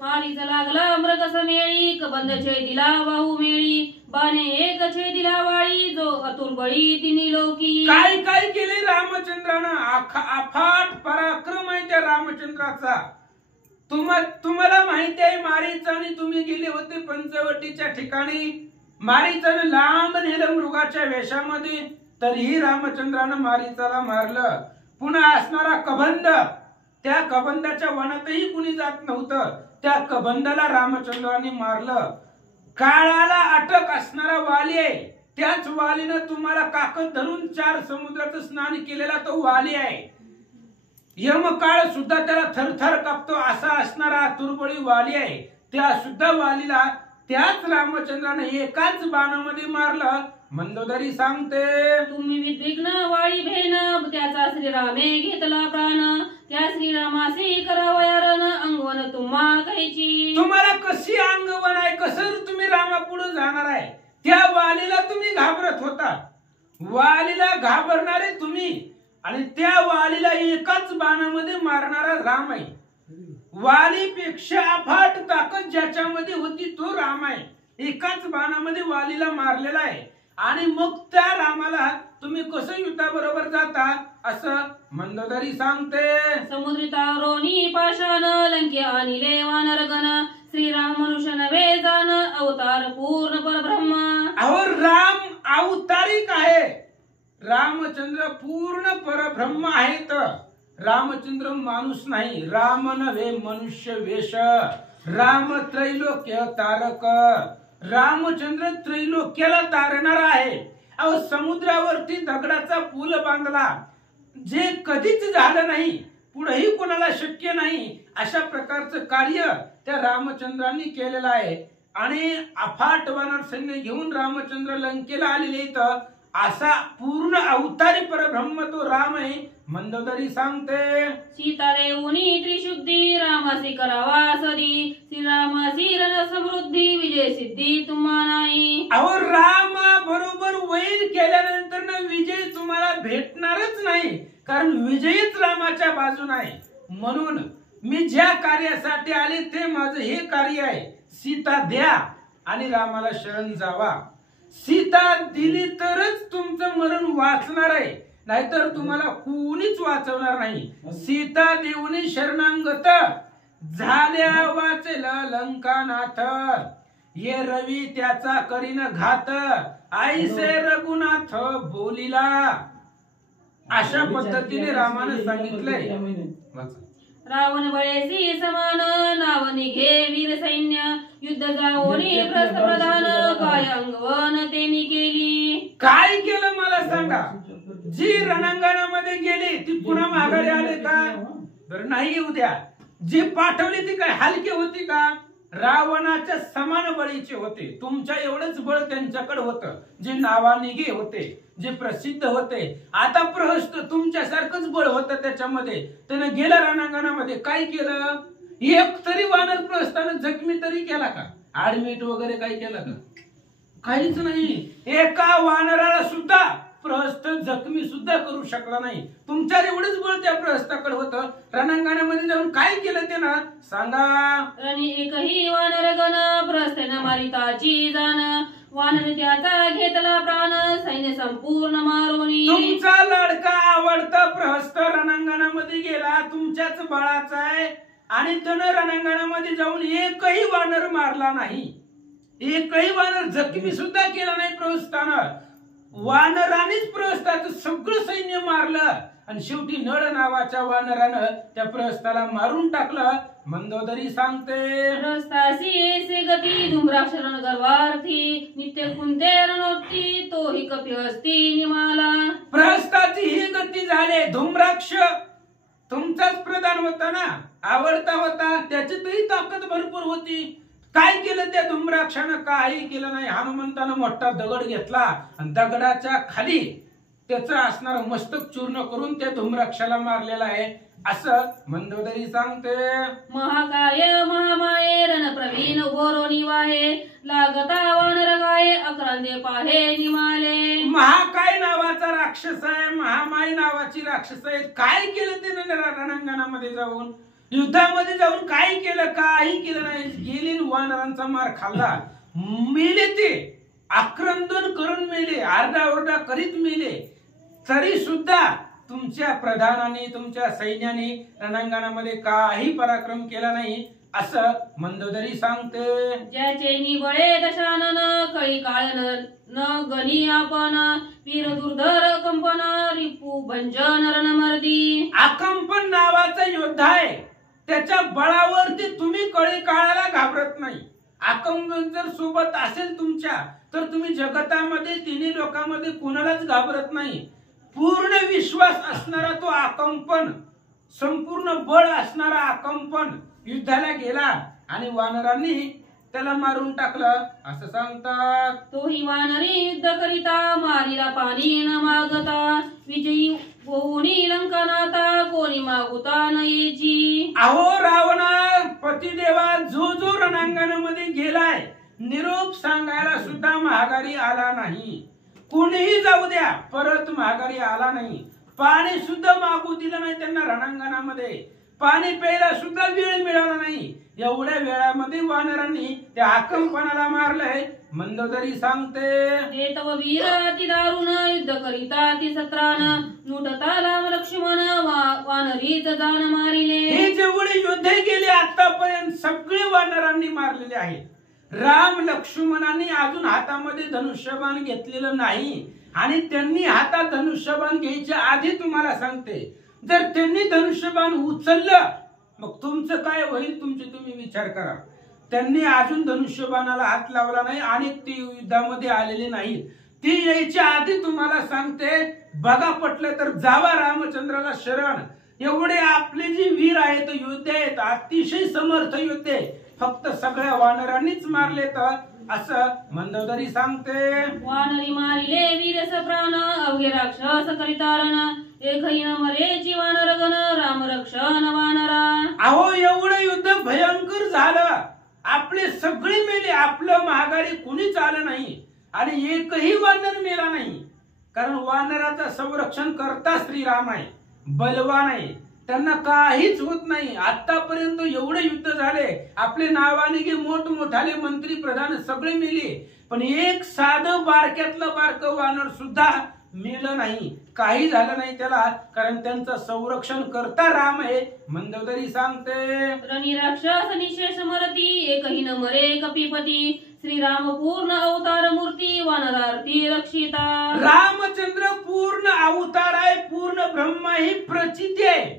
मारीचा लागला मृग समेळी कबंध छेदिला बाहू मेळी बाणे एक छेदिला वाळी जो अतुर्बळी तिनी लोकी. काय काय केले रामचंद्रानं, अफाट पराक्रम आहे त्या रामचंद्राचा. तुम्हाला माहिती आहे मारीचाने तुम्ही गेले होते पंचवटीच्या ठिकाणी. मारीचानं लांब नेलं मृगाच्या वेशामध्ये, तरीही रामचंद्रानं मारीचाला मारलं. पुन्हा असणारा कबंध, त्या कबंधाच्या वनातही कुणी जात नव्हतं, त्या कबंधाला रामचंद्राने मारलं. काळाला अटक असणारा वाली आहे, त्याच वालीनं तुम्हाला काकत धरून 4 समुद्राचं स्नान केलेला तो वाली आहे. यमकाळ सुद्धा त्याला थरथर कापतो असा असणारा तुरबळी वाली आहे. त्या सुद्धा वालीला त्याच रामचंद्राने एकाच बाणामध्ये मारलं. मंदोदरी सांगते, तुम्ही विद्विग्न वाळी भेन त्याचा श्रीरामे घेतला प्राण त्या श्रीरामासी करावया रण अंगवन तुम्हा काहीची. तुम्हाला कशी अंगवन आहे, कसं तुम्ही रामापुढे जाणार आहे. त्या वालीला तुम्ही घाबरत होता, वालीला घाबरणारे तुम्ही, आणि त्या वालीला एकाच बाणामध्ये मारणारा राम आहे. वालीपेक्षा अफाट ताकद ज्याच्यामध्ये होती तो राम आहे. एकाच बाणामध्ये वालीला मारलेला आहे. आणि मग त्या रामाला तुम्ही कसं युद्धाबरोबर जाता असं मंदोदरी सांगते. समुद्री तारोनी पाषाण लंके आणिले वानरगण श्रीराम मनुष्य नवे जाण अवतार पूर्ण परब्रह्म. अहो राम अवतारिक आहे, रामचंद्र पूर्ण परब्रह्म आहेत. रामचंद्र माणूस नाही, राम नव्हे मनुष्य वेश. राम त्रैलोक्य तारक, रामचंद्र त्रैलोक्याला तारणार आहे. अहो समुद्रावरती दगडाचा पूल बांधला, जे कधीच झालं नाही, पुढेही कोणाला शक्य नाही, अशा प्रकारचं कार्य त्या रामचंद्रांनी केलेलं आहे. आणि अफाट वानर सैन्य घेऊन रामचंद्र लंकेला आलेले इथं असा पूर्ण अवतारी परब्रह्म तो राम आहे. मंदोदरी सांगते, सीता देऊनी त्रिशुद्धी रामासी करावा सदी, श्रीरामासी रण समृद्धी विजय सिद्धी तुम्हा नाही. अहो रामा बरोबर वैर केल्यानंतर ना विजय तुम्हाला भेटणारच नाही, कारण विजयच रामाच्या बाजून आहे. म्हणून मी ज्या कार्यासाठी आले ते माझं हे कार्य आहे. सीता द्या आणि रामाला शरण जावा. सीता दिली तरच तुमचं मरण वाचणार आहे, नाहीतर तुम्हाला कोणीच वाचवणार नाही. सीता देऊनी शरणांगत झाल्या वाचेल लंकानाथ, ये रवी त्याचा करीन घात, आईसे रघुनाथ बोलिला. अशा पद्धतीने रामाने सांगितलंय. रावण बळेसी समान नाव निघे वीर सैन्य, युद्ध जाओनी प्रस्थ प्रधान काय अंगवन त्यांनी केली. काय केलं मला सांगा. जी रणांगणामध्ये गेली ती पुन्हा माघारी आले का? बरं नाही येऊ द्या. जी पाठवली ती काय हलकी होती का? रावणाच्या समान बळीचे होते. तुमच्या एवढंच बळ त्यांच्याकडे होतं, जे नावानिगे होते, जे प्रसिद्ध होते. आता प्रहस्त तुमच्यासारखंच बळ होतं त्याच्यामध्ये. त्यानं गेलं रणांगणामध्ये, काय केलं? एक तरी वानर प्रहस्तानं जखमी तरी केला का? ऍडमिट वगैरे काय केलं का? काहीच नाही. एका वानराला सुद्धा प्रहस्त जखमी सुद्धा करू शकला नाही. तुमच्या एवढंच बळ त्या प्रहस्ताकडे होतं. रणांगणामध्ये जाऊन काय केलं ते ना सांगा. रणी एकही वानर गण प्रस्थेन मारिताची जाण, वानर त्याचा घेतला प्राण सैन्य संपूर्ण मारोनी. तुमचा लाडका आवडता प्रहस्त रणांगणामध्ये गेला, तुमच्याच बळाचा आहे, आणि त्यानं रणांगणामध्ये जाऊन एकही वानर मारला नाही, एकही वानर जखमी सुद्धा केला नाही प्रहस्तानं. वानरानेच प्रहस्ताचं सगळं सैन्य मारलं आणि शेवटी नळ नावाच्या वानरानं त्या प्रहस्ताला मारून टाकलं. मंदोदरी सांगते, प्रस्थासी ऐसे गती धूम्राक्षरण गर्वार्थी, नित्य कुंते रणोत्ती तोही कपी असती निमाला. प्रहस्ताची ही गती झाले. धूम्राक्ष तुमचाच प्रधान होता ना, आवडता होता, त्याची तरी ताकद भरपूर होती. काय केलं त्या धूम्राक्षानं? काही केलं नाही. हनुमंतानं मोठा दगड घेतला आणि दगडाच्या खाली त्याचं असणार मस्तक चूर्ण करून त्या धूम्राक्षाला मारलेला आहे, असं मंदोदरी सांगते. महाकाय महामाये रण प्रवीण बोरोनी वाहे, लागता वानर गाये अक्रांदे पाहे निमाले. महाकाय नावाचा राक्षस आहे, महामाई नावाची राक्षस आहे. काय केलं ते रणांगणामध्ये जाऊन, युद्धामध्ये जाऊन काय केलं? काही केलं नाही. गेली वानरांचा मार खाल्ला, मेले ते, आक्रंदन करून मेले, आरडाओरडा करीत मेले. तरी सुद्धा तुमच्या प्रधानाने, तुमच्या सैन्याने रणांगणामध्ये काही पराक्रम केला नाही, असं मंदोदरी सांगते. ज्याचे निबळे दशानन कळी काळन न गणी आपण, वीर दुर्धर कंपन रिपू भंजन रणमर्दी. आकंपन नावाचा योद्धा आहे, त्याच्या बळावरती तुम्ही कळी काळाला घाबरत नाही. आकंपन जर सोबत असेल तुमच्या, तर तुम्ही जगतामध्ये तिन्ही लोकांमध्ये कोणालाच घाबरत नाही. पूर्ण विश्वास असणारा तो आकंपन, संपूर्ण बळ असणारा आकंपन युद्धाला गेला आणि वानरांनी त्याला मारून टाकलं, असं सांगतात. तोही वानरी युद्ध करिता मारिला पाणी न मागता, विजयी होऊनी लंकानाथा कोणी मागुता न येची. अहो रावणा पतिदेवा जो जो रणांगणामध्ये गेलाय, निरोप सांगायला सुद्धा माघारी आला नाही. कोणीही जाऊ द्या, परत माघारी आला नाही. पाणी सुद्धा मागू दिलं नाही त्यांना रणांगणामध्ये. पाणी प्यायला सुद्धा वेळ मिळाला नाही. एवढ्या वेळामध्ये वानरांनी त्या आकंपनाला मारलंय. मंदोदरी सांगते, देतव वीर अति दारुण युद्ध करिता ती सत्रान, नुटता लाम लक्ष्मण वानरीच जाण मारिले. हे जेवढे योद्धे गेले आतापर्यंत सगळे वानरांनी मारलेले आहेत. राम लक्ष्मणांनी अजून हातामध्ये धनुष्यबाण घेतलेलं नाही, आणि त्यांनी हातात धनुष्यबाण घ्यायच्या आधी तुम्हाला सांगते, जर त्यांनी धनुष्यबाण उचललं मग तुमचं काय होईल तुमचे तुम्ही विचार करा. त्यांनी अजून धनुष्यबाणाला हात लावला नाही आणि ते युद्धामध्ये आलेले नाहीत. ती यायच्या आधी तुम्हाला सांगते, बघा पटलं तर जावा रामचंद्राला शरण. एवढे आपले जे वीर आहेत, योद्धे आहेत, अतिशय समर्थ योद्धे, फक्त सगळ्या वानरांनीच मारले तर असं मंदोदरी सांगते. वानरी मारिले वीरस प्राण अवघे राक्षस करितारण एकही न मरेची वानर गण राम रक्षण वानरा. अहो एवढं युद्ध भयंकर झालं, आपले सगळे मेले, आपलं महागारी कुणीच आलं नाही आणि एकही वानर मेला नाही. कारण वानराचं संरक्षण करता श्रीराम आहे, बलवान आहे, त्यांना काहीच होत नाही. आतापर्यंत एवढे युद्ध झाले, आपले नावाने गे मोठमोठाले मंत्री प्रधान सगळे मेले, पण एक साधं बारक्यातलं बारकं वानर सुद्धा मेलं नाही, काही झालं नाही त्याला, कारण त्यांचं संरक्षण करता राम आहे. मंदोदरी सांगते, रणी राक्षस निशेष मरती एकही न मरे कपिपती श्रीराम पूर्ण अवतार मूर्ती वानरार्थी रक्षिता. रामचंद्र पूर्ण अवतार आहे, पूर्ण ब्रह्मा ही प्रचिती आहे.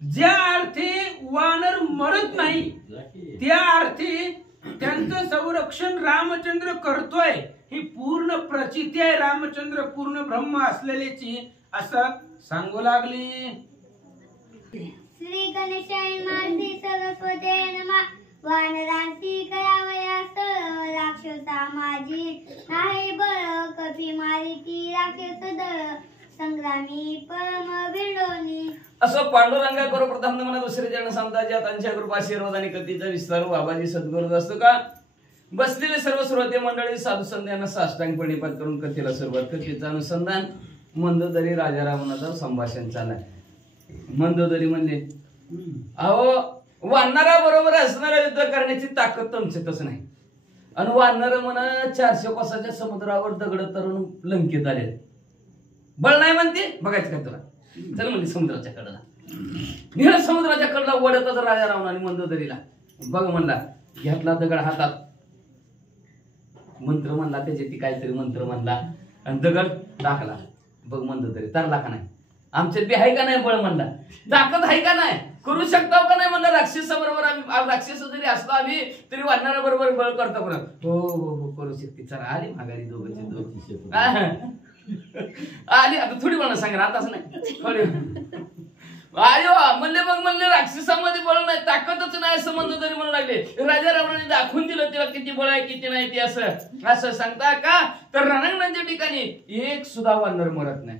ज्या अर्थी वानर मरत नाही त्या अर्थी त्यांचं संरक्षण रामचंद्र करतोय, ही पूर्ण प्रचिती आहे. रामचंद्र पूर्ण ब्रह्म असलेल्याची असं सांगू लागली. श्री गणेशाय माती सरस्वते नमः. वानरांती करावयास राक्षसा माझी नाही बळ कपी मारिती राक्षस दळ संग्रामी परम भिडोनी. असं पांडुरंगा करो प्रथम म्हणा दुसरे जण समताच्या त्यांच्या कृपा आशीर्वाद आणि कथेचा विस्तार बाबाजी सद्गुरू असतो का. बसलेले सर्व श्रोते मंडळी साधू संतांना साष्टांग प्रणिपात करून कथेला सुरुवात. कथेचं अनुसंधान मंदोदरी राजा रावणाचं संभाषण चाललंय. मंदोदरी म्हणले, अहो वानरा बरोबर असणारा युद्ध करण्याची ताकद तुमच्यातच नाही. आणि वानर म्हणा 400 कोसाच्या समुद्रावर दगड तरुण लंकेत आले, बळ नाही म्हणते. बघायचं का तुला, चल म्हणजे समुद्राच्या कडेला. निळ समुद्राच्या कडेला वडतच राजा रावणाने मंदोदरीला बघ म्हणला, घेतला दगड हातात, मंत्र म्हणला, त्याची काहीतरी मंत्र म्हणला आणि दगड टाकला. बघ मंदोदरी तरला का नाही, आमच्यात बी आहे का नाही बळ म्हणला, ताकद आहे का नाही, करू शकता का नाही म्हणलं. राक्षसाबरोबर आम्ही राक्षस जरी असलो आम्ही तरी वानरा बरोबर बळ करतो का. हो हो हो करू शकते. चला आली माघारी दोघांची दोघ आली. आता थोडी म्हणा सांगा, आताच नाही थोडी आयो म्हणले. मग म्हणले राक्षसामध्ये बळ नाही, ताकदच नाही असं म्हणतो तरी म्हणू लागले. राजा रावणाने दाखवून दिलं तेव्हा किती बळ आहे किती नाही ते असं सांगता का. तर रणांगणाच्या ठिकाणी एक सुद्धा वानर मरत नाही.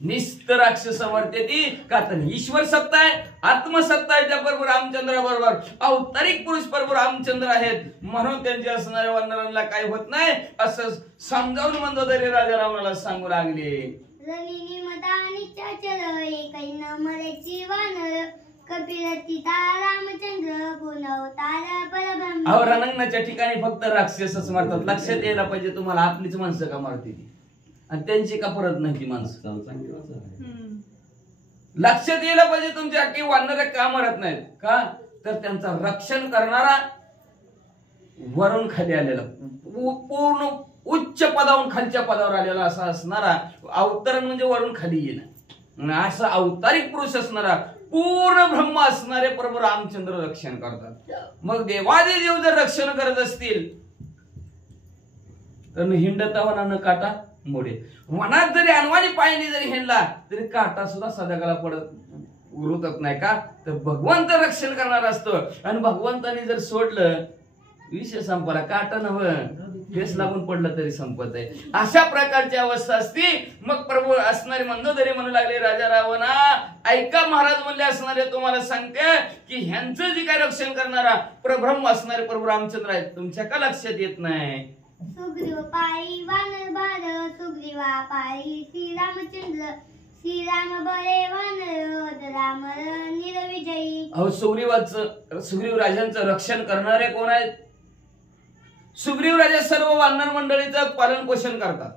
निस्त राक्षस मरते ती का तर ईश्वर सत्ता आहे, आत्मसत्ता आहे त्या प्रभू रामचंद्र बरोबर. अवतारिक पुरुष प्रभू रामचंद्र आहेत म्हणून त्यांच्या असणाऱ्या वानरांना काही होत नाही असं समजावून मंदोदरी राजा रावणाला सांगू लागले. रणी मदानी चाचर एकही न मरेची वानर कपिरतीता रामचंद्र पूर्ण अवतार परब्रह्म. अहो रणांगणाच्या ठिकाणी फक्त राक्षसच मारतात. लक्षात यायला पाहिजे तुम्हाला, आपलीच माणसं का मारते ती आणि त्यांची का परत नाही ती माणसं. लक्षात यायला पाहिजे तुमच्या की वानर का मरत नाहीत का तर त्यांचं रक्षण करणारा वरून खाली आलेला पूर्ण उच्च पदावरून खालच्या पदावर आलेला असा असणारा अवतरण म्हणजे वरून खाली येणं, असा अवतारिक पुरुष असणारा पूर्ण ब्रह्म असणारे प्रभू रामचंद्र रक्षण करतात. मग देवादी देव जर रक्षण करत असतील तर हिंडता वनानं काटा मोडे. वनात जरी अनवाणी पायनी जरी हिंडला तरी काटा सुद्धा सदाकाला पडत उरतच नाही का तर भगवंत रक्षण करणार असतो. आणि भगवंताने जर सोडलं विषय संपला, काटा नव्हतं फेस लागून पडलं तरी संपत आहे. अशा प्रकारची अवस्था असती. मग प्रभू असणारे मंदोदरी म्हणू लागले, राजा रावणा ऐका महाराज म्हणले असणारे तुम्हाला सांगते की ह्यांचं जे काय रक्षण करणारा प्रब्रह्म असणारे प्रभू रामचंद्र आहेत, तुमच्या का लक्षात येत नाही. सुग्रीव पाळी वानर भार सुग्रीवा पाळी श्रीरामचंद्र श्रीराम बळे वानर राम निरविजयी. अहो सुग्रीव राजांचं रक्षण करणारे कोण आहेत. सुग्रीव राजा सर्व वानर मंडळीचं पालन पोषण करतात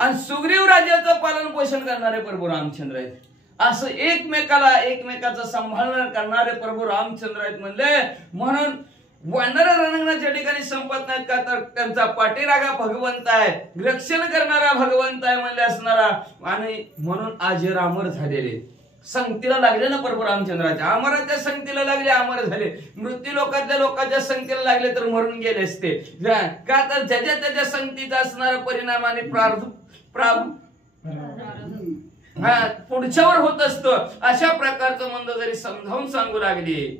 आणि सुग्रीव राजाचं पालन पोषण करणारे प्रभू रामचंद्र आहेत. असं एकमेकाचं सांभाळण करणारे प्रभू रामचंद्र आहेत म्हणले. म्हणून वानर रणांगणाच्या ठिकाणी संपत नाहीत का तर त्यांचा पाठीरागा भगवंत आहे, रक्षण करणारा भगवंत आहे म्हणले असणारा. आणि म्हणून अजरामर झालेले संगतीला लागले ना प्रभू रामचंद्राच्या, अमराच्या संगतीला लागले अमर झाले, मृत्यू लोकांच्या संगतीला लागले तर मरून गेले असते का, तर ज्याच्या त्याच्या संगतीचा असणारा परिणाम आणि पुढच्यावर होत असतो. अशा प्रकारचं मंदोदरी समजावून सांगू लागली.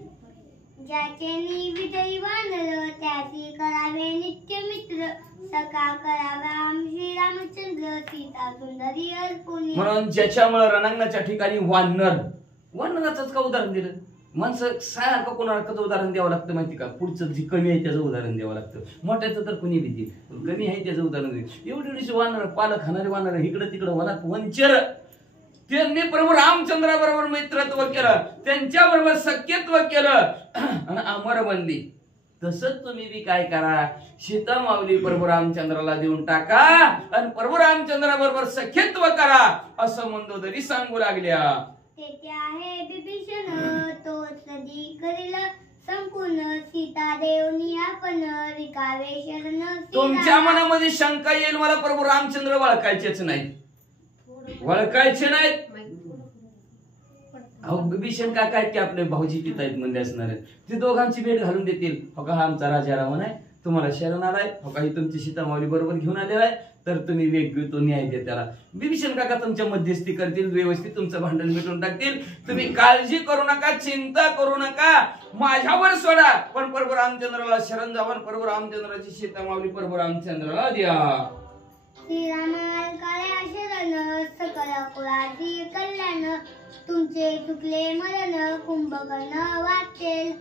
ज्याचे विजयी वानर त्याची करावे नित्य मित्र, सखा करावा श्रीरामचंद्र सीता सुंदरी अर्पुनी. म्हणून ज्याच्यामुळे रणांगणाच्या ठिकाणी वानराचंच का उदाहरण दिलं. माणसं सारखं कोणाला उदाहरण द्यावं लागतं माहिती का, पुढचं जे कमी आहे त्याचं उदाहरण द्यावं लागतं. मोठ्याचं तर कुणी भीती, कमी आहे त्याचं उदाहरण देईल. एवढी वानर, पालक खाणारे वानर इकडं तिकडं वनात वंचर, त्यांनी प्रभू रामचंद्राबरोबर मित्रत्व केलं, त्यांच्याबरोबर सख्यत्व केलं आणि अमर बनली. तसंच तुम्ही बी काय करा, सीता माऊली प्रभू रामचंद्राला देऊन टाका आणि प्रभू रामचंद्राबरोबर सख्यत्व करा, असं मंदोदरी सांगू लागल्या. तेथे आहे बिभीषण तो सदी करील संपूर्ण, सीता देवनी आपण रिकावे शरण. तुमच्या मनामध्ये शंका येईल, मला प्रभू रामचंद्र वळखायचेच नाहीत, वळखायचे नाहीत. अहो बिभीषण का काय की आपले भाऊजी पिता आहेत म्हणजे असणार आहेत, ते दोघांची भेट घालून देतील. हो का, हा आमचा राजा रावण आहे, तुम्हाला शरण आलाय, हो का ही तुमची सीता माऊली बरोबर घेऊन आलेला आहे, तर तुम्ही वेग तो न्याय द्या त्याला. बिभीषण काका तुमच्या मध्यस्थी करतील, व्यवस्थित तुमचं भांडण मिटवून टाकतील. तुम्ही काळजी करू नका, चिंता करू नका, माझ्यावर सोडा, पण प्रभू रामचंद्राला शरण जावं, प्रभू रामचंद्राची सीता माऊली प्रभू रामचंद्राला द्या. श्रीरामाल काळ्या शरण सकल कुळाची कल्याण, तुमचे चुकले मरण कुंभकर्ण वाचेल.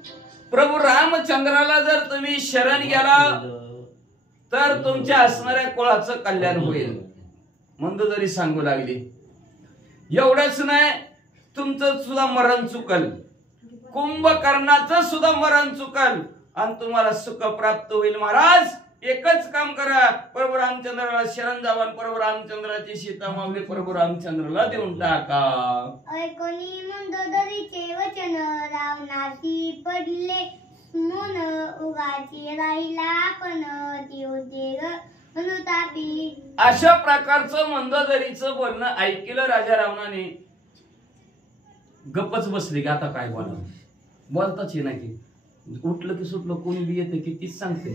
प्रभू रामचंद्राला जर तुम्ही शरण गेला तर तुमच्या असणाऱ्या कुळाचं कल्याण होईल. मंदोदरी सांगू लागली. एवढंच नाही, तुमचं सुद्धा मरण चुकल, कुंभकर्णाचं सुद्धा मरण चुकल आणि तुम्हाला सुख प्राप्त होईल. महाराज एकच काम करा, प्रभू रामचंद्राला शरण जावा, प्रभू रामचंद्राची सीता माऊली प्रभू रामचंद्राला देऊन टाका. ऐकोनी मंदोदरीचे वचन रावणाची पडले मोन, उगाची राहिला पण ती उद्योग अनुतापी. अशा प्रकारचं मंदोदरीचं बोलणं ऐकलं राजा रावणाने, गप्पच बसले की आता काय बोला, बोलताच ये नाही. उठलं की सुटलं कोणी बी येतं की तीच सांगते,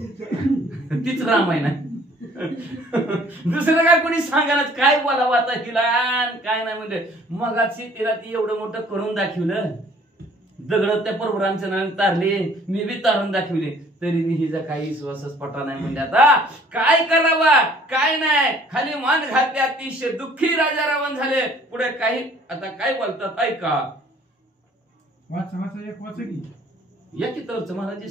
तीच रामायण आहे. दुसरं काय कोणी सांगा काय बोलावं आता हिला काय नाही म्हणलं. मगाची तिला ती एवढं मोठं करून दाखवलं, दगड त्या प्रभू रामचंद्राने तारले, मी बी तारून दाखवले, तरी मी हिचा काही विश्वासच पटा नाही. म्हणजे आता काय करावा काय नाही, खाली मान घालते, अतिशय दुःखी राजा रावण झाले. पुढे काही आता काय बोलतात ऐका. या चित्राचं महाराज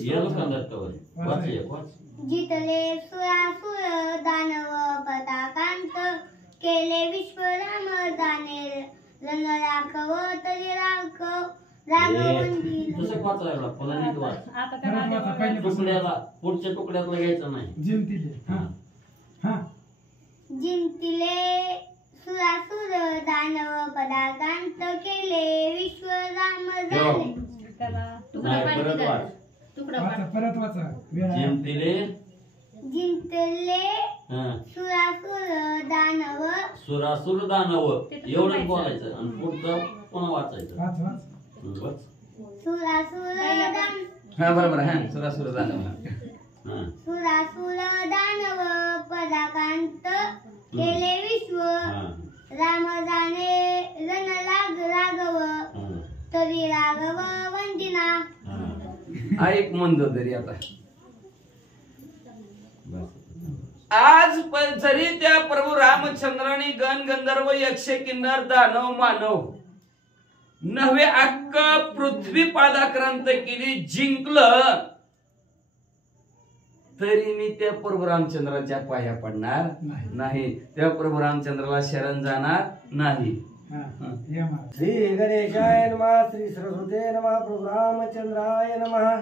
जितले सुरासुर दानव पताकांत, केले विश्वराम दाने रण राखव तरी राखव राघवंती. पुढच्या तुकड्यातला घ्यायचं नाही. जिंतिले सुरासुर दानव पताकांत, केले विश्वराम दाने. जिंकले सुरासुर दानव एवढं बोलायचं आणि पुढचं पुन्हा वाचायचं. सुरासुर बरोबर आहे. सुरासुर दानव पदाकांत, केले विश्व राम जाणे रण राघव तरी राघव वंदिना. ऐक मंदोदरी, आता आज जरी त्या प्रभू रामचंद्राने गण गंधर्व यक्ष किन्नर दानव मानव नव्हे अक्क पृथ्वी पादाक्रांत केली, जिंकलं, तरी मी त्या प्रभू रामचंद्राच्या पाया पडणार नाही, त्या प्रभू रामचंद्राला शरण जाणार नाही. श्री गणेशाय नमः, श्री सरस्वते नमः, प्रभु रामचंद्राय नमः.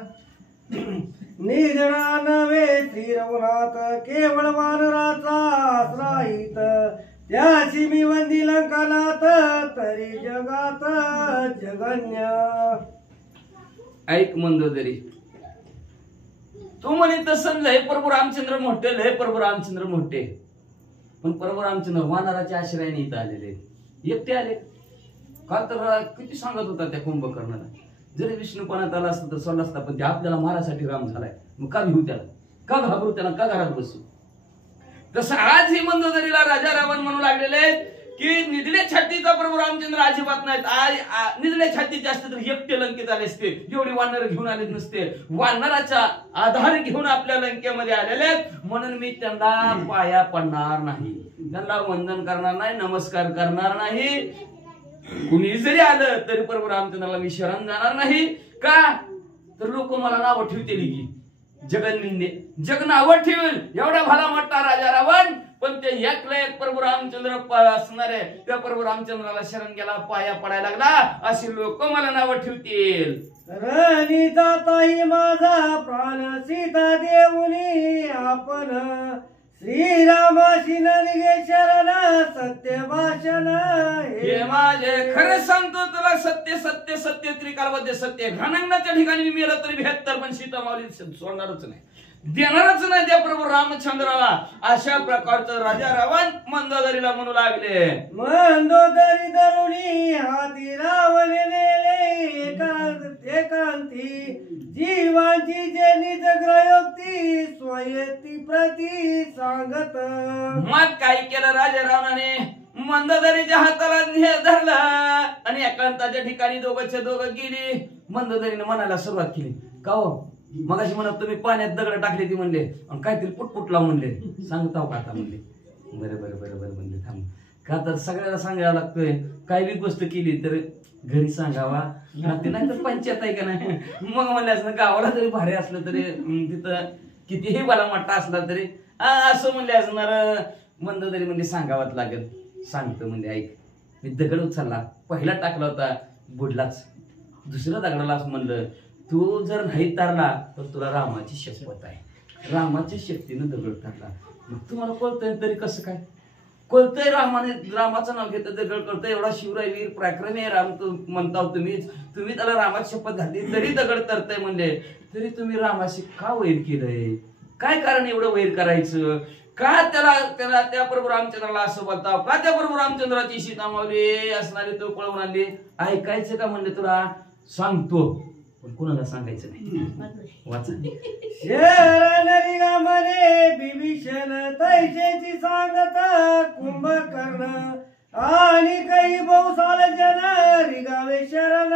निजना नव्हे श्री रघुनाथ, केवळ वानराचा आश्रायित, त्याची मी वंदी लंकानाथ, तरी जगात जगन्य. ऐक मंदोदरी, तू म्हणे तसं लय प्रभू रामचंद्र मोठे, लय प्रभू रामचंद्र मोठे, पण प्रभू रामचंद्र वानराच्या आश्रयाने इथं आलेले, एकटे आले. का तर किती सांगत होता त्या कुंभकर्णाला, जरी विष्णुपणात आला असता तर सोडला असता, पण ते आपल्याला मारासाठी राम झालाय, मग का भिऊ त्याला, का घाबरू त्याला, का घरात बसू. तसं आज ही मंदोदरीला राजा रावण म्हणू लागलेले आहेत की निधड्या छातीचा प्रभू रामचंद्र अजिबात नाहीत. आज निधड्या छातीचे असते तर एकटे लंकेत आले असते, एवढी वानर घेऊन आले नसते. वानराचा आधार घेऊन आपल्या लंकेमध्ये आलेले आहेत, म्हणून मी त्यांना पाया पडणार नाही, त्यांना वंदन करणार नाही, नमस्कार करणार नाही. कुणी जरी आलं तरी प्रभू रामचंद्राला मी शरण जाणार नाही. का तर लोक मला नावं ठेवतील की जगन्निंदे, जग नावं ठेवेल एवढा भला मोठा राजा रावण, पण ते एकला एक प्रभू रामचंद्र असणार आहे, त्या प्रभू रामचंद्राला शरण गेला, पाया पडायला लागला, अशी लोक मला नावं ठेवतील. रणी जाताही माझा प्राण सीता देऊनी आपण, श्रीरामाशी नरगे शरण सत्य भाषण. हे माझे खरे सांगतो तुला, सत्य सत्य सत्य त्रिकालमध्ये सत्य. घाणंगणाच्या ठिकाणी मी मेलं तरी 72 पण सीता माऊली सोडणारच नाही, देणारच नाही त्या प्रभू रामचंद्राला. अशा प्रकारचं राजा रावण मंदोदरीला म्हणू लागले. मंदोदरी धरुणी हाती रावण नेले एकांती, जीवांची जे निज ग्रयोक्ती स्वयती प्रती सांगत. मग काय केलं राजा रावणाने, मंदोदरीच्या हाताला धरलं आणि एकांताच्या ठिकाणी दोघंच्या दोघं गेली. मंदोदरीने म्हणायला सुरुवात केली, का हो मगाशी म्हणत तुम्ही पाण्यात दगड टाकले ती म्हणले, आणि काहीतरी पुटपुट लावून म्हणले, सांगताव का आता म्हणले. बरं बरं बरं बरं म्हणले, थांब, का तर सगळ्याला सांगायला लागतोय, काही बी गोष्ट केली तर घरी सांगावा, ते नाही तर पंचायत आहे का नाही. मग म्हणले असं गावाला जरी भारी असलं तरी, तिथं कितीही बाला मोठा असला तरी असं म्हणले असणार. मंदोदरी म्हणजे सांगावाच लागेल. सांगतो म्हणजे ऐक, मी दगड उचलला, पहिला टाकला होता बुडलाच, दुसऱ्या दगडाला असं म्हणलं तू जर नाही तारला तर तुला रामाची शपथ आहे, रामाच्या शक्तीनं दगड टाकला. मग तुम्हाला कळतंय तरी कसं काय कळतंय, रामाचं नाव घेतं दगड कळतंय, एवढा शिवराय वीर पराक्रमी आहे राम म्हणता तुम्ही त्याला रामाची शपथ घातली तरी दगड तरतय म्हणले, तरी तुम्ही रामाशी का वैर केलंय, काय कारण एवढं वैर करायचं, का त्याला त्या प्रभू रामचंद्राला असं बोलताव, का त्या प्रभू रामचंद्राची सीता मावली असणारी तो पळवून आणली, ऐकायचं का म्हणले तुला सांगतो, पण कुणाला सांगायचं नाही. वाचा. म्हणे बिभीषण तैसेची सांगत कुंभकर्ण, आणि काही बहुसाल जन रिगावे शरण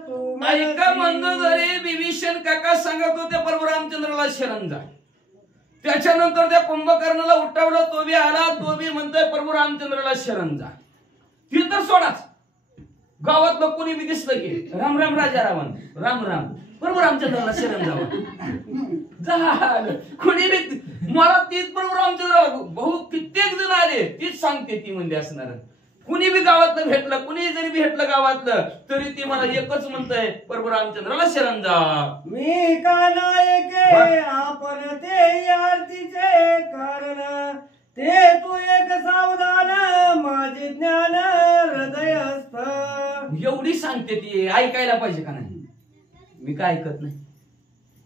तू. ऐका मंदोदरी, बिभीषण काका सांगत होते प्रभू रामचंद्राला शरण जा. त्याच्यानंतर त्या कुंभकर्णाला उठवलं, तो बी आला, तो बी म्हणतोय प्रभू रामचंद्राला शरण जा. ती तर सोडाच, गावातलं कोणी बी दिसलं की राम राम राजा रावण, राम राम प्रभू रामचंद्राला शरण जावं. कोणी बी मला तीच प्रभू रामचंद्राला बहु कित्येक जण आले, तीच सांगते ती म्हणजे असणार. कुणी बी गावातलं भेटलं, कुणी जरी भेटलं गावातलं तरी ती मला एकच म्हणतंय प्रभू रामचंद्राला शरण जा. मी का नायके आपण ते आरतीचे कारण, ते तू एक सावधान माझे ज्ञान हृदयस्थ. एवढी सांगते ती, ऐकायला पाहिजे का नाही. मी काय ऐकत नाही,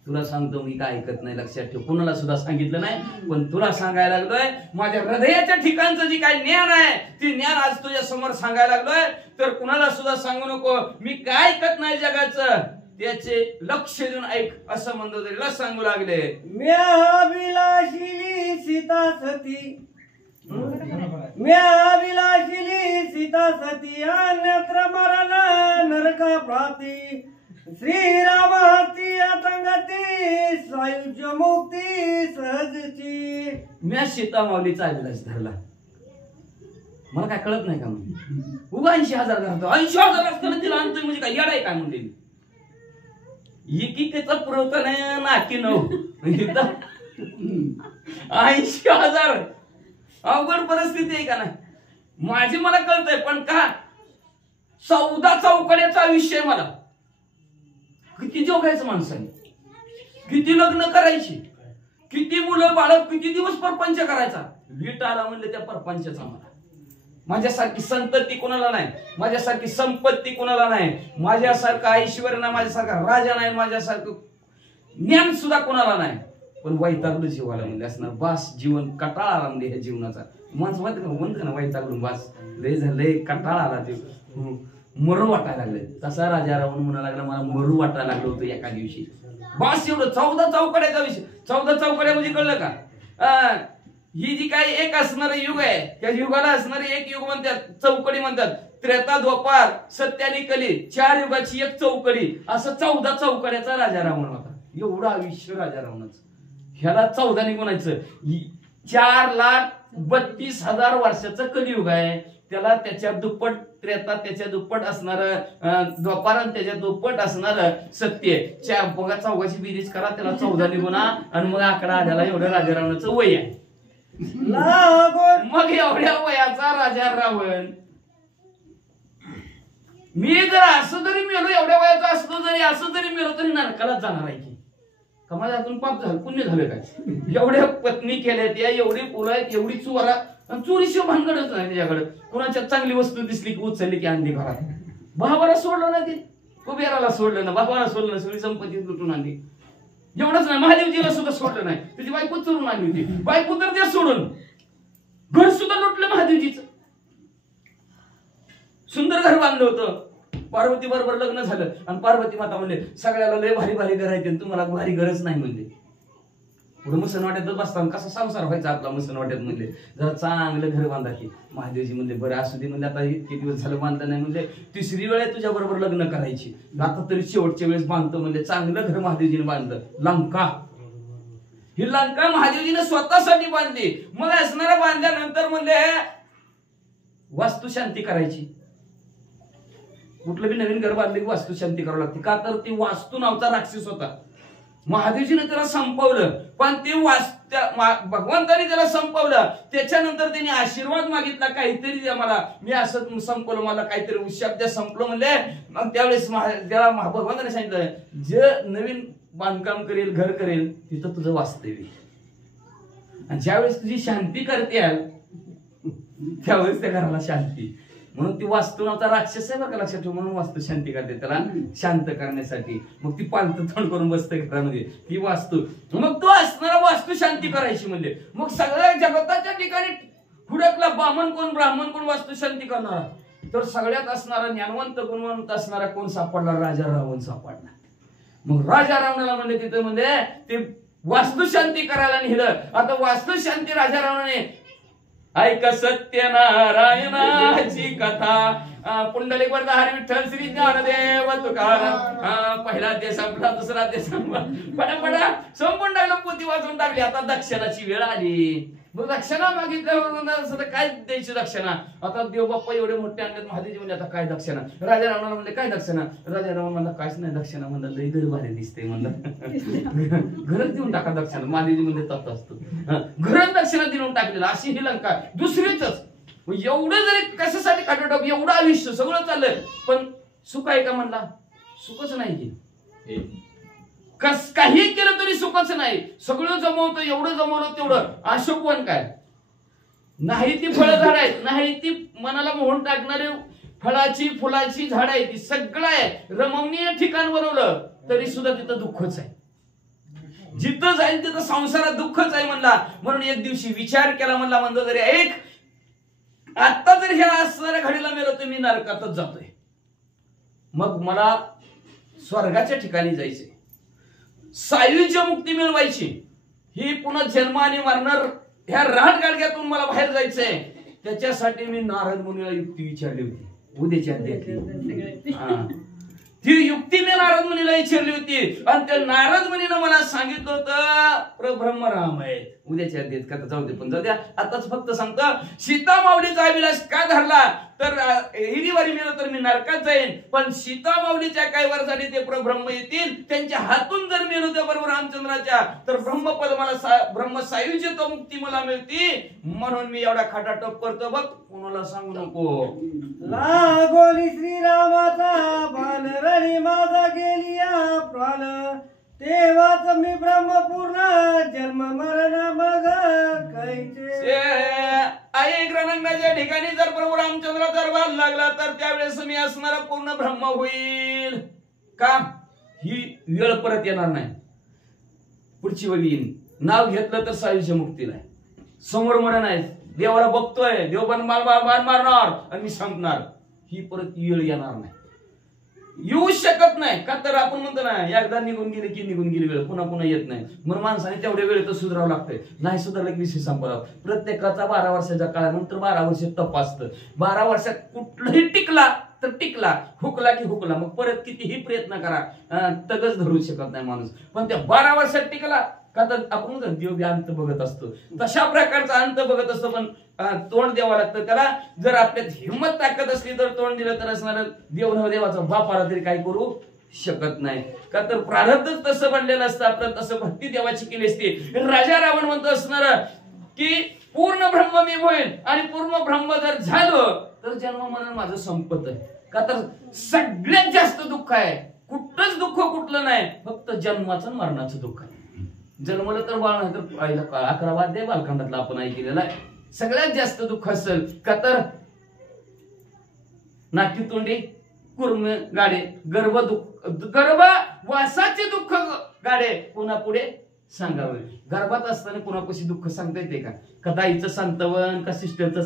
तुला सांगतो मी काय ऐकत नाही, लक्षात ठेव. कुणाला सुद्धा सांगितलं नाही, पण तुला सांगायला लागलोय. माझ्या हृदयाच्या ठिकाणचं जे काही ज्ञान आहे ते ज्ञान आज तुझ्या समोर सांगायला लागलोय, तर कुणाला सुद्धा सांगू नको. मी काय ऐकत नाही जगाचं, त्याचे लक्ष देऊन ऐक, असं मंदोदरीला सांगू लागले. म्याविलाशिली सीता सती, म्याविलाशिली सीता सती, अन्यत्र मरण नरका प्राप्ती, श्रीराम हस्ती आतंगती सायुज्य मुक्ती सहजची. म्या सीता माऊलीचा अभिलाष धरला, मला काय कळत नाही का म्हणजे उगा 80,000 घालतो, 80,000 असताना तिला आणतोय म्हणजे काय येडाय काय म्हणते. एकीचा पुरवठा नाही नाकी 9, 80,000 अवघड परिस्थिती आहे का नाही. माझी मला कळतंय, पण का 14 चौकड्याचा विषय, मला किती जोगायचं माणसाने, किती लग्न करायची, किती मुलं बाळक, किती दिवस परपंच करायचा. वीट आला म्हणले त्या परपंचाचा. मला माझ्यासारखी संतती कोणाला नाही, माझ्यासारखी संपत्ती कोणाला नाही, माझ्यासारखा ऐश्वर्य नाही, माझ्यासारखा राजा नाही, माझ्यासारखं ज्ञान सुद्धा कोणाला नाही. पण वैतागलं जीवाला म्हणजे असणार, बास जीवन कटाळा आला म्हणजे ह्या जीवनाचा. माणसं म्हणते ना वैतागलून बास लय झालंय, कटाळा आला ते. मरू वाटायला लागले. तसा राजा रावण म्हणा लागला मला मरू वाटायला लागलं होतं एका दिवशी. बस एवढं 14 चौकड्याचा विषय. 14 चौकड्या म्हणजे कळलं का? ही जी काही एक असणारं युग आहे त्या युगाला असणारे एक युग म्हणतात, चौकडी म्हणतात. त्रेता, द्वापार, सत्य आणि कली 4 युगाची एक चौकडी. असं 14 चौकड्याचा राजा रावण होता. एवढं आयुष्य राजा रावणाचं. ह्याला 14 ने म्हणायचं. 4,32,000 वर्षाचं कलियुग आहे. त्याला त्याच्या दुप्पट त्रेता, त्याच्या दुप्पट असणार द्वापार आणि त्याच्या दुप्पट असणार सत्य. बघा 14ची बेरीज करा, त्याला 14 ने गुणा आणि मग आकडा आलेला एवढं राजा रावणाचं वय आहे. मग एवढ्या वयाचा राजा रावण मी जर असं जरी मेलो, एवढ्या वयाचा असतो जरी असं जरी मेलो तरी नरकाला जाणार आहे की कमाल. यातून पाप झालं पुण्य झालं काय? एवढ्या पत्नी केल्या त्या, एवढी पोरं आहेत, एवढी चोरा. चोरीशिवाय भानगडच नाही त्याच्याकडे. कुणाच्या चांगली वस्तू दिसली की उचलली की आणली घरात. भावाला सोडलं ना ते, कुबेराला सोडलं ना, भावाला सोडलं ना, सगळी संपत्ती लुटून आणली. एवढंच नाही, महादेवजीला सुद्धा सोडलं नाही. त्याची बायको चोरून आणली होती. बायको तर त्या सोडून घर सुद्धा लुटलं महादेवजीचं. सुंदर घर बांधलं होतं. पार्वती बरोबर लग्न झालं आणि पार्वती माता म्हणले सगळ्याला लय भारी भारी घर आहे, तुम्हाला भारी गरज नाही म्हणले. पुढे मुसलवाट्यातच बसताना कसा संसार व्हायचा आपला मुसलवाट्यात म्हणले जरा चांगलं घर बांधा की. महादेवजी म्हणले बरं असू दे म्हणले, आता इतके दिवस झालं बांधलं नाही म्हणले, 3री वेळ तुझ्या बरोबर लग्न करायची, आता तरी शेवटच्या वेळेस बांधतो म्हणले. चांगलं घर महादेवजीने बांधलं. लंका, ही लंका महादेवजीने स्वतःसाठी बांधली. मग असणारा बांधल्यानंतर म्हणले वास्तुशांती करायची. कुठलं बी नवीन घर बांधले की वास्तुशांती करावं लागते. का तर ती वास्तू नावचा राक्षस होता. महादेवजीने त्याला संपवलं, पण ते भगवंताने त्याला संपवलं. त्याच्यानंतर त्यांनी आशीर्वाद मागितला, काहीतरी मला, मी असं संपवलं, मला काहीतरी शब्द संपलो म्हणले. मग त्यावेळेस त्याला भगवंताने सांगितलं जे नवीन बांधकाम करेल, घर करेल, तिथं तुझं वास्तव्य. आणि ज्यावेळेस तुझी शांती करते त्यावेळेस त्या घराला शांती. म्हणून ती वास्तू नव्हता राक्षस आहे बरं का, लक्षात ठेव. म्हणून वास्तू शांती करते त्याला शांत करण्यासाठी. मग ती पालत तोंड करून बसते घरामध्ये ती वास्तू. मग तो असणारा वास्तू शांती करायची म्हणजे मग सगळ्या जगताच्या ठिकाणी हुडकला बामण कोण, ब्राह्मण कोण, वास्तू शांती करणारा. तर सगळ्यात असणारा ज्ञानवंत गुणवंत असणारा कोण सापडला? राजा रावण सापडला. मग राजा रावणाला म्हणले तिथं म्हणजे ते वास्तू शांती करायला नेलं. आता वास्तू शांती राजा रावणाने ऐक सत्यनारायणाची कथा. पुंडलिक वरदा हरी विठ्ठल श्री ज्ञानदेव तुकाराम. पहिला अध्याय संपला, दुसरा अध्याय संपला, पडा संपून टाकलं, पोथी वाचून टाकली. आता दक्षिणाची वेळ आली. मग दक्षिणा मागितल्यावर काय द्यायची दक्षिणा? आता देवबाप्पा एवढे मोठे आणले. महादेवजी म्हणजे आता काय दक्षिणा? राजा रावणाला म्हणले काय दक्षिणा? राजा रावण म्हणला काहीच नाही दक्षिणा. म्हणलं लई घर भारी दिसते म्हणलं, घरच देऊन टाका दक्षिणा. महादेवजी म्हणजे तत्व असतो, घरच दक्षिणा देऊन टाकलेला. अशी ही लंका दुसरीच. एवढं जरी कशासाठी काटोटाप, एवढं आयुष्य सगळं चाललंय, पण सुख आहे का म्हणला? सुखच नाही की. काही केलं तरी सुखच नाही. सगळं जमवतं, एवढं जमवलं तेवढं अशोक वन काय नाही. ती फळं झाड आहेत, नाही ती मनाला मोहन टाकणारी फळाची फुलाची झाड आहे, ती सगळं आहे. रमणीय ठिकाण बनवलं तरी सुद्धा तिथं दुःखच आहे. जिथं जाईल तिथं संसारात दुःखच आहे म्हणला. म्हणून एक दिवशी विचार केला म्हणला, म्हणलं तरी एक आता जर ह्या असणाऱ्या घडीला मेलो तर मी नरकातच जातोय. मग मला स्वर्गाच्या ठिकाणी जायचंय, सायुज्य मुक्ती मिळवायची. ही पुन्हा जन्म आणि मरणार ह्या राहट गाडग्यातून मला बाहेर जायचंय. त्याच्यासाठी मी नारद मुनीला युक्ती विचारली होती. उद्याच्या अध्यायात ती युक्ती मी नारद मुनीला विचारली होती. आणि त्या नारद मुनीनं मला सांगितलं होतं प्रब्रह्मराम आहेत. उद्याच्या अध्यायात कथा जाऊ दे, पण जाऊ द्या. आताच फक्त सांगतो, सीता माऊलीचा अभिलाष का धरला तर हिरीवारी मिळलं तर मी नरकात जाईन, पण सीता माऊलीच्या काही वर्षांनी ते प्रब्रह्म येतील. त्यांच्या हातून जर मिळलो त्या बरोबर रामचंद्राच्या तर ब्रह्मपद मला ब्रह्म सायुज्य तो मुक्ती मला मिळती. म्हणून मी एवढा खटाटप करतो बघ, कोणाला सांगू नको. लागोली श्रीरामाचा बाण रणी माझा गेलिया प्राण, तेव्हाच मी ब्रह्मपूर्ण जन्म मरण मग कैचे. ऐक रणंगाच्या ठिकाणी जर प्रभू रामचंद्राचा दरबार लागला तर त्यावेळेस मी असणारा पूर्ण ब्रह्म होईल. का? ही वेळ परत येणार नाही. पुढची वेळ येईल. नाव घेतलं तर सायुज्य मुक्तीला आहे. समोर मरण आहे. देवाला बघतोय, देव बाण मारणार आणि मी संपणार. ही परत वेळ येणार नाही, येऊ शकत नाही. का तर आपण म्हणतो ना, एकदा निघून गेले की निघून गेली वेळ, पुन्हा पुन्हा येत नाही. म्हणून माणसाने तेवढ्या वेळेत सुधारावं लागतंय. नाही सुधारलं की विषय संपला. प्रत्येकाचा 12 वर्षाच्या काळानंतर 12 वर्ष तप असतं. 12 वर्षात कुठलंही टिकला तर टिकला, हुकला की हुकला. मग परत कितीही प्रयत्न करा, तगच धरू शकत नाही माणूस. पण त्या 12 वर्षात टिकला का तर आपण म्हणतो देव बी अंत बघत असतो, तशा प्रकारचा अंत बघत असतो. पण तोंड द्यावं लागतं त्याला. जर आपल्यात हिंमत ताकद असली तर तोंड दिलं तर असणार देव नव देवाचा बाप आला तरी काही करू शकत नाही. का तर प्रारब्धच तसं बनलेलं असतं. आपलं तसं भक्ती देवाची केली असते. राजा रावण म्हणतो असणार की पूर्ण ब्रह्म मी होईल, आणि पूर्ण ब्रह्म जर झालं तर जन्म मरण माझं संपत आहे. का तर सगळ्यात जास्त दुःख आहे, कुठलंच दुःख कुठलं नाही, फक्त जन्माचं मरणाचं दुःख आहे. जन्मलं तर बाळ नाही तर 11 वाद्य बालखंडातला आपण ऐकलेला आहे. सगळ्यात जास्त दुःख असेल का तर नाकी तोंडी कुर्म गाडे, गर्भवासाचे दुःख गाडे पुन्हा पुढे सांगावे. गर्भात असताना कुणापाशी दुःख सांगता येते का? का दाईचं सांत्वन, का सिस्टरचं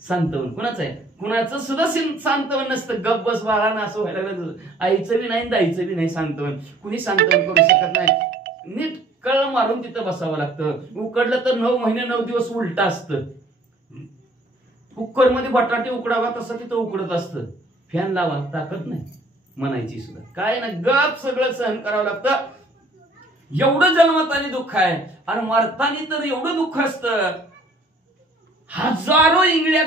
सांत्वन? कुणाचं आहे? कुणाचं सुद्धा सांत्वन नसतं. गप बस बाळानं असं व्हायला लागलं. आईचं बी नाही, दाईचं बी नाही सांत्वन. कुणी सांत्वन करू शकत नाही. नीट कळ मारून तिथं बसावं लागतं. उकडलं तर 9 महिने 9 दिवस उलट असतं. कुकर मध्ये बटाटे उकडावा तसं तिथं उकडत असतं. फॅन लावा, ताकद नाही म्हणायची सुद्धा. काय ना, गप सगळं सहन करावं लागतं. एवढं जन्मतानी दुःख आहे, आणि मरतानी तर एवढं दुःख असतं. हजारो इंगळ्या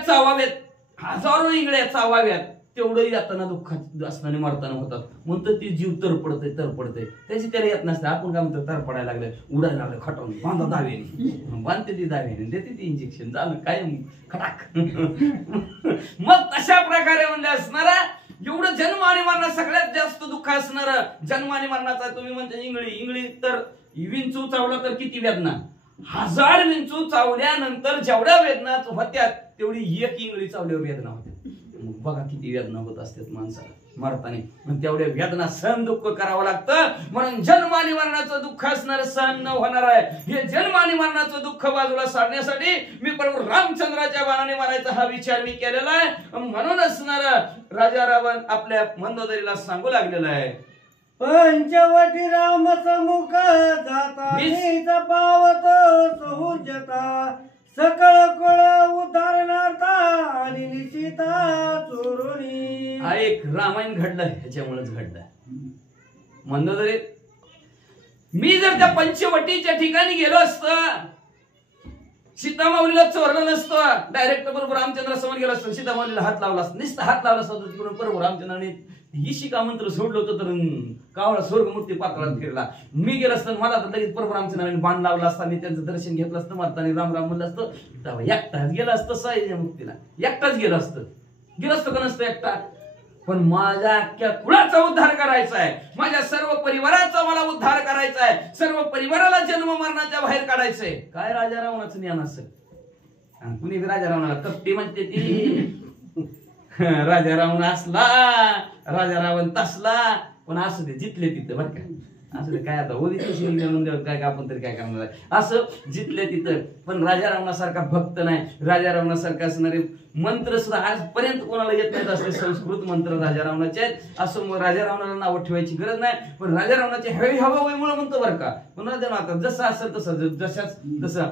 चावाव्यात, तेवढं यातना दुःखात असताना मरताना होतात. म्हणतं ती जीव तरपडते त्याची त्याला येत नसते. आपण काय म्हणतो, तरपडायला लागलं, उडायला लागलं, खटावून बांधा दावेने, बांधते ती दावेने, देते ती इंजेक्शन, झालं काय खटाक. मग तशा प्रकारे म्हणजे असणारा एवढं जन्म आणि मरण सगळ्यात जास्त दुःख असणार जन्म आणि मरणाचा. तुम्ही म्हणता इंगळी तर विंचू चावला तर किती वेदना, 1000 विंचू चावल्यानंतर जेवढ्या वेदना होत्या तेवढी एक इंगळी चावल्यावर वेदना होत्या. बघा किती वेदना होत असतात माणसाला मरताना. तेवढ्या वेदना सहन दुःख करावं लागतं. म्हणून जन्म आणि मरणाचं दुःख असणार सहन न होणार आहे. हे जन्म आणि मरणाचं दुःख बाजूला सारण्यासाठी मी प्रभू रामचंद्राच्या बाणाने मारायचा हा विचार मी केलेला आहे. म्हणून असणार राजा रावण आपल्या मंदोदरीला सांगू लागलेला आहे, पंचवटी राम समुख जाता पावत सहजता, सकळ कळ उदाहरणार्था आणि निशिता चोरुनी. हा एक रामायण घडलं, ह्याच्यामुळेच घडलं. मंदोदरी मी जर त्या पंचवटीच्या ठिकाणी गेलो असतं, सीतामाऊलीला चोरलं नसतं, डायरेक्ट बरोबर रामचंद्रासमोर गेलो असतो, सीतामाऊलीला हात लावला असतो, नुसतं हात लावला असतो, तिकडून बरोबर रामचंद्राने ही शिका मंत्र सोडलं होतं तर कावळा स्वर्गमूर्ती पात्रात फिरला. मी गेलो असतं, मला तर लगेच बरोबर रामचंद्राने बाण लावला असता, मी त्यांचं दर्शन घेतलं असतं, मारताना राम राम म्हणलं असतं, तेव्हा एकटाच गेला असतं साईच्या मुक्तीला, एकटाच गेलो असतं का नसतं एकटा. पण माझ्या अख्ख्या कुळाचा उद्धार करायचा आहे, माझ्या सर्व परिवाराचा मला उद्धार करायचा आहे, सर्व परिवाराला जन्म मरणाच्या बाहेर काढायचंय. काय राजा रावणाचं ज्ञान असेल? कुणी राजा रावणाला कपटी म्हणते ती. राजा रावण असला, राजा रावण तसला, पण असू दे, जितले तिथं बरं का. असं काय आता काय आपण तरी काय करणार आहे, असं जिथले तिथं. पण राजा रावणासारखा भक्त नाही, राजा रावणासारखा असणारे मंत्र सुद्धा आजपर्यंत कोणाला येत नाहीत. असले संस्कृत मंत्र राजा रावणाचे आहेत. असं मग राजा रावणाला नाव ठेवायची गरज नाही. पण राजा रावणाचे हवी हवामुळे म्हणतो बरं का. पण राजा रावण जसं असेल तसं, जशाच तसं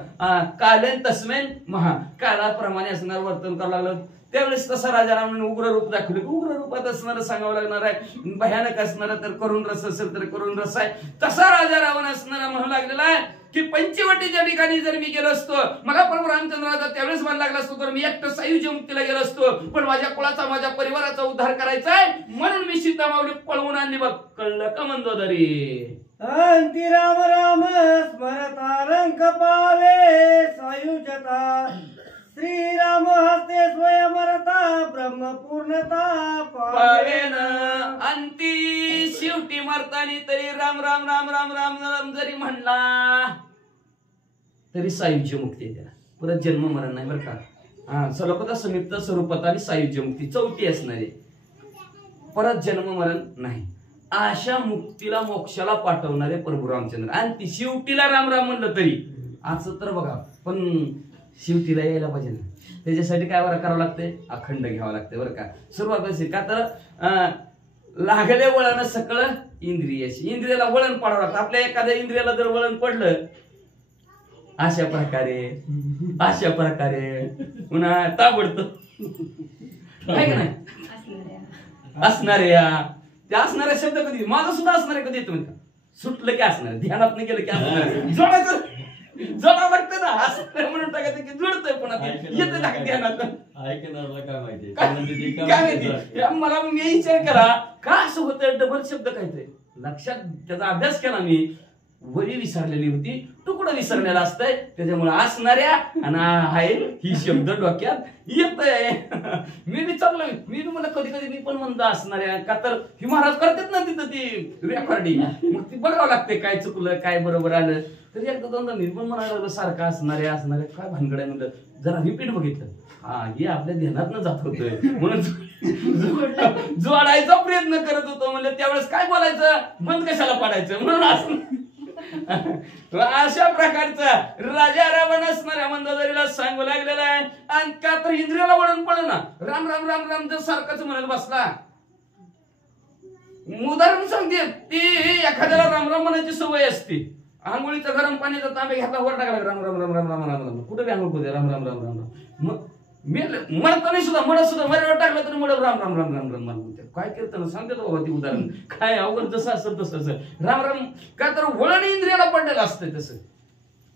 कालेन तस्मेन महा, काळाप्रमाणे असणार वर्तन करावं लागलं. त्यावेळेस तसा राजा रावणाने उग्र रूप दाखवलं. उग्र रूपात असणारं सांगावं लागणार आहे, भयानक असणारा तर करुण रस असेल तर करुण रस आहे. तसा राजा रावण असणारा म्हणू लागलेला आहे की पंचवटीच्या ठिकाणी जर मी गेलो असतो, मला प्रभू रामचंद्राचा त्यावेळेस मला लागला असतो तर मी एकटं सायुज्य मुक्तीला गेलो असतो. पण माझ्या कुळाचा, माझ्या परिवाराचा उद्धार करायचा आहे, म्हणून मी सीतामाऊली पळवून आणली. बघ, कळलं का मंदोदरी? अंती राम राम स्मरता रंग पावे सायुजता, श्रीराम हस्ते स्वयंमरता ब्रह्मपूर्णता पावेन. अंती शेवटी मरतानी तरी राम राम राम राम राम राम जरी म्हणला तरी सायुज्य मुक्ती आहे त्याला. परत जन्म मरण नाही बरं का. हा, स्वरूपता समिप्त स्वरूपता आणि सायुज्य मुक्ती चौथी असणारी, परत जन्म मरण नाही. अशा मुक्तीला मोक्षाला पाठवणारे प्रभू रामचंद्र. आणि ती शेवटीला राम राम म्हणलं तरी असं तर बघा. पण शिवतीला यायला पाहिजे ना. त्याच्यासाठी काय बरं करावं लागतंय, अखंड घ्यावं लागतंय बरं का. सुरुवात अशी का तर लागले वळण सकळ इंद्रियाशी, इंद्रियाला वळण पाडावं लागतं. आपल्या एखाद्या इंद्रियाला जर वळण पडलं अशा प्रकारे पुन्हा ताबडतोब आहे का नाही असणाऱ्या, त्या असणाऱ्या शब्द कधी, माझा सुद्धा असणारे कधी येतो का, सुटलं की असणार, ध्यानात नाही गेलं की असणार, जोडावं लागतं ना. असं म्हणून टाकायचं की जुळतंय पुन्हा येतं ना ध्यानात. काय माहिती मला, मी विचार केला का असं होतं, डबल शब्द काहीतरी लक्षात, त्याचा अभ्यास केला मी. वरी विसरलेली होती, तुकडं विसरलेलं असतंय, त्याच्यामुळे असणाऱ्या आणि आहे ही शब्द डोक्यात येतंय. मी विचारलं, मी मला कधी कधी मी पण म्हणतो असणाऱ्या, का तर ही महाराज करतात ना तिथं ती रेकॉर्डिंग, मग ती बघावं लागते काय चुकलं काय बरोबर आलं. तर एकदा दोनदा मी पण म्हणायला सारखं असणाऱ्या काय भानगड आहे म्हणलं, जरा रिपीट बघितलं, हा हे आपल्या ध्यानात न जात होतोय म्हणून जोडायचा प्रयत्न करत होतो. म्हणलं त्यावेळेस काय बोलायचं, बंद कशाला पाडायचं म्हणून असं. अशा प्रकारचा राजा रावण असणाऱ्या मंदोदरीला सांगू लागलेला आहे. आणि का तर इंद्रियाला वळण पडलं ना, राम राम राम राम जर सारखंच म्हणत बसला. उदाहरण सांगते, ती एखाद्याला राम राम म्हणायची सवय असते. आंघोळीचा गरम पाण्याचा तांबे घ्यायला वर टाकला राम राम राम राम राम राम राम, कुठे आंघोळ करू राम राम राम राम राम, म्हणताना सुद्धा मड सुद्धा मरेवर टाकलं तर मड राम राम राम राम राम म्हणते. काय करताना सांगते बाबा ती उदाहरण, काय अवघड जसं असं तसं राम राम, का तर वळण इंद्रियाला पडलेलं असतं तसं.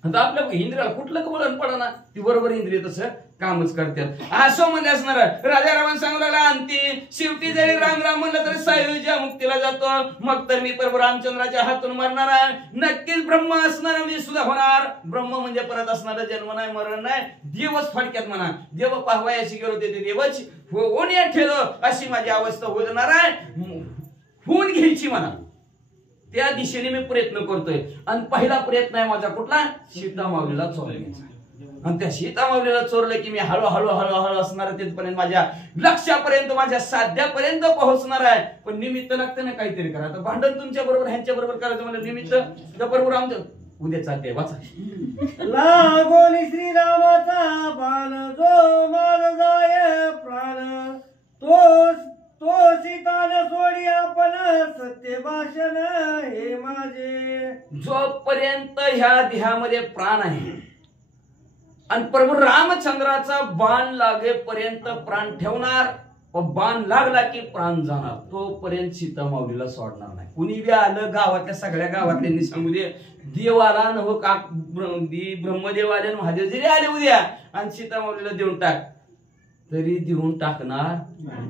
आता आपल्या इंद्रियाला कुठलं का वळण पडा ना, ती बरोबर इंद्रिय तसं कामच करतात. असं म्हणजे असणार राजा रावण सांगू लागला, अंती शेवटी जरी राम राम म्हणलं तरी सायुज्या मुक्तीला जातो. मग तर मी प्रभू रामचंद्राच्या हातून मरणार आहे, नक्कीच ब्रह्म असणार मी सुद्धा होणार. ब्रह्म म्हणजे परत असणार, जन्म नाही मरण नाही, देवच फडक्यात म्हणा. देव पाहवायशी गेलो ते देवच होण्या ठेलो, अशी माझी अवस्था होणार आहे, होऊन घ्यायची म्हणा. त्या दिशेने मी प्रयत्न करतोय. आणि पहिला प्रयत्न आहे माझा कुठला, सीता माऊलीला चोरण्याचा. आणि त्या सीता माऊलीला चोरलं की मी हळूहळू हळूहळू असणार तिथपर्यंत, माझ्या लक्ष्यापर्यंत, माझ्या साध्यापर्यंत पोहोचणार आहे. पण निमित्त लागतं ना काहीतरी करा. आता भांडण तुमच्या बरोबर ह्यांच्या बरोबर करायचं म्हणजे निमित्त बरोबर आमचं उद्या चालते वाचा. लागोली श्रीरामाचा बाण जो मार जाय प्राण, तो सीतान सोडी आपण सत्य भाषण हे माझे. जोपर्यंत ह्या देहामध्ये प्राण आहे आणि प्रभू रामचंद्राचा बाण लागेपर्यंत प्राण ठेवणार, बाण लागला की प्राण जाणार, तोपर्यंत सीता माऊलीला सोडणार नाही. कुणी बी आलं, गावातल्या सगळ्या गावातल्यांनी सांगू दे, देव आला नव का ब्रह्मदेव आले, महादेव जरी आले उद्या आणि सीता माऊलीला देऊन टाक, तरी देऊन टाकणार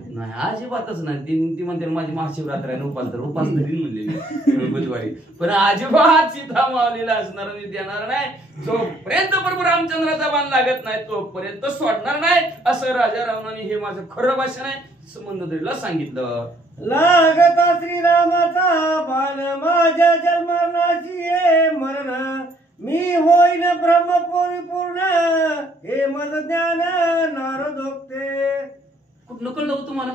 नाही, अजिबातच नाही. ती म्हणते माझी महाशिवरात्र आहे, उपास धरी म्हणले बुधवारी, पण अजिबात सीता माऊलीला असणार मी देणार नाही. जोपर्यंत प्रभू रामचंद्राचा बाण लागत नाही तोपर्यंत सोडणार नाही, असं राजा रावणाने हे माझं खरं भाषण आहे मंदोदरीला सांगितलं. लागता श्रीरामाचा बाण माझ्या जन्मनाशी मरण, मी होईन ब्रह्म परिपूर्ण हे मज ज्ञान नारदोक्ते. कुठं कळलं हो तुम्हाला,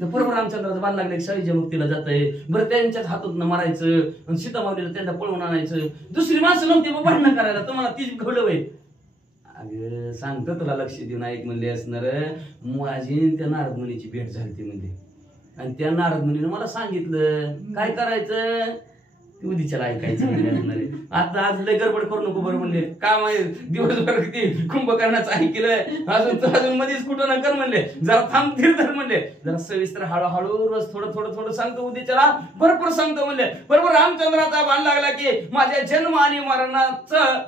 प्रभू रामचंद्राचं बाण लागले सायुज्य मुक्तीला जातंय. बरं त्यांच्याच हातून मारायचं आणि सीता माऊलीला त्यांना पळवून आणायचं. दुसरी माणसं नव्हती मग भांडणं करायला, तुम्हाला तीच घडलं होय. अगं सांगतो तुला लक्ष देऊन ऐक म्हणले असणार, माझी त्या नारद मुनीची भेट झाली ती म्हणजे, आणि त्या नारद मुनीने मला सांगितलं काय करायचं, उद्याच्याला ऐकायचं म्हणजे असणारे. आता आज लय गडबड करू नको बरं म्हणले, काम आहे दिवसभर किती कुंभकर्णाचं ऐकलंय, अजून मध्येच कुठं न कर म्हणले, जरा थांब धीर म्हणले, जरा सविस्तर हळूहळू रोज थोडं थोडं थोडं सांगतो, उद्याच्याला भरपूर सांगतो म्हणले. बरोबर रामचंद्राचा बाण लागला की माझ्या जन्म आणि मरणाचं,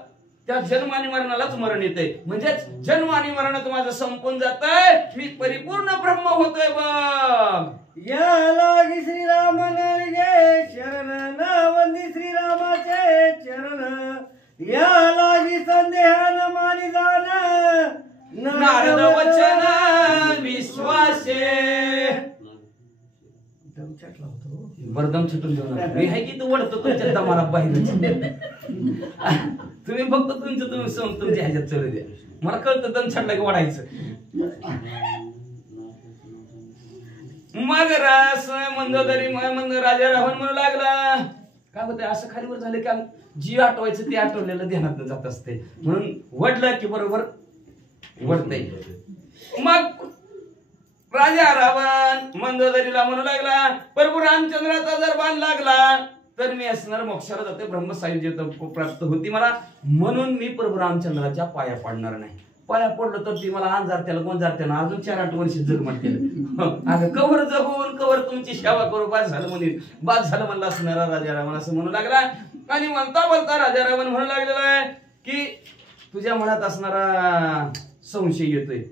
त्या जन्म आणि मरणालाच मरण येतंय, म्हणजेच जन्म आणि मरणात माझं संपून जातंय, मी परिपूर्ण ब्रह्म होतोय बघ. या लागी श्रीराम गे शरण, वंदी श्रीरामाचे चरण, या लागी संदेहान मानी जाण, नारद वचन विश्वासे. बरदम छटून देऊ मी आहे की तू वडतो तुमच्या दमाला बाहेर, तुम्ही फक्त तुमच्या ह्याच्यात चढू द्या, मला कळतं दम छाडला की वाढायचं. मग रास मंदोदरी राजा रावण म्हणू लागला, काय होतंय असं खालीवर झालं की जी आठवायचं ते आठवलेलं ध्यानात जात असते, म्हणून वडलं की बरोबर वरतय. मग राजा रावण मंदोदरीला म्हणू लागला, प्रभू रामचंद्राचा जर बाण लागला तर मी असणार मोक्षाला जाते, ब्रह्मसायुज्य प्राप्त होती मला, म्हणून मी प्रभू रामचंद्राच्या पाया पडणार नाही. पाया पडलं तर ती मला अंजार त्याला गोंजार त्याला अजून 4-8 वर्ष जग म्हणते. अगं कवर जगून कवर तुमची सेवा करू, बाद झालं म्हणे, बाद झालं म्हणला असणारा राजा रावण असं म्हणू लागला. आणि म्हणता बोलता राजा रावण म्हणू लागलेला आहे की तुझ्या मनात असणारा संशय येतोय,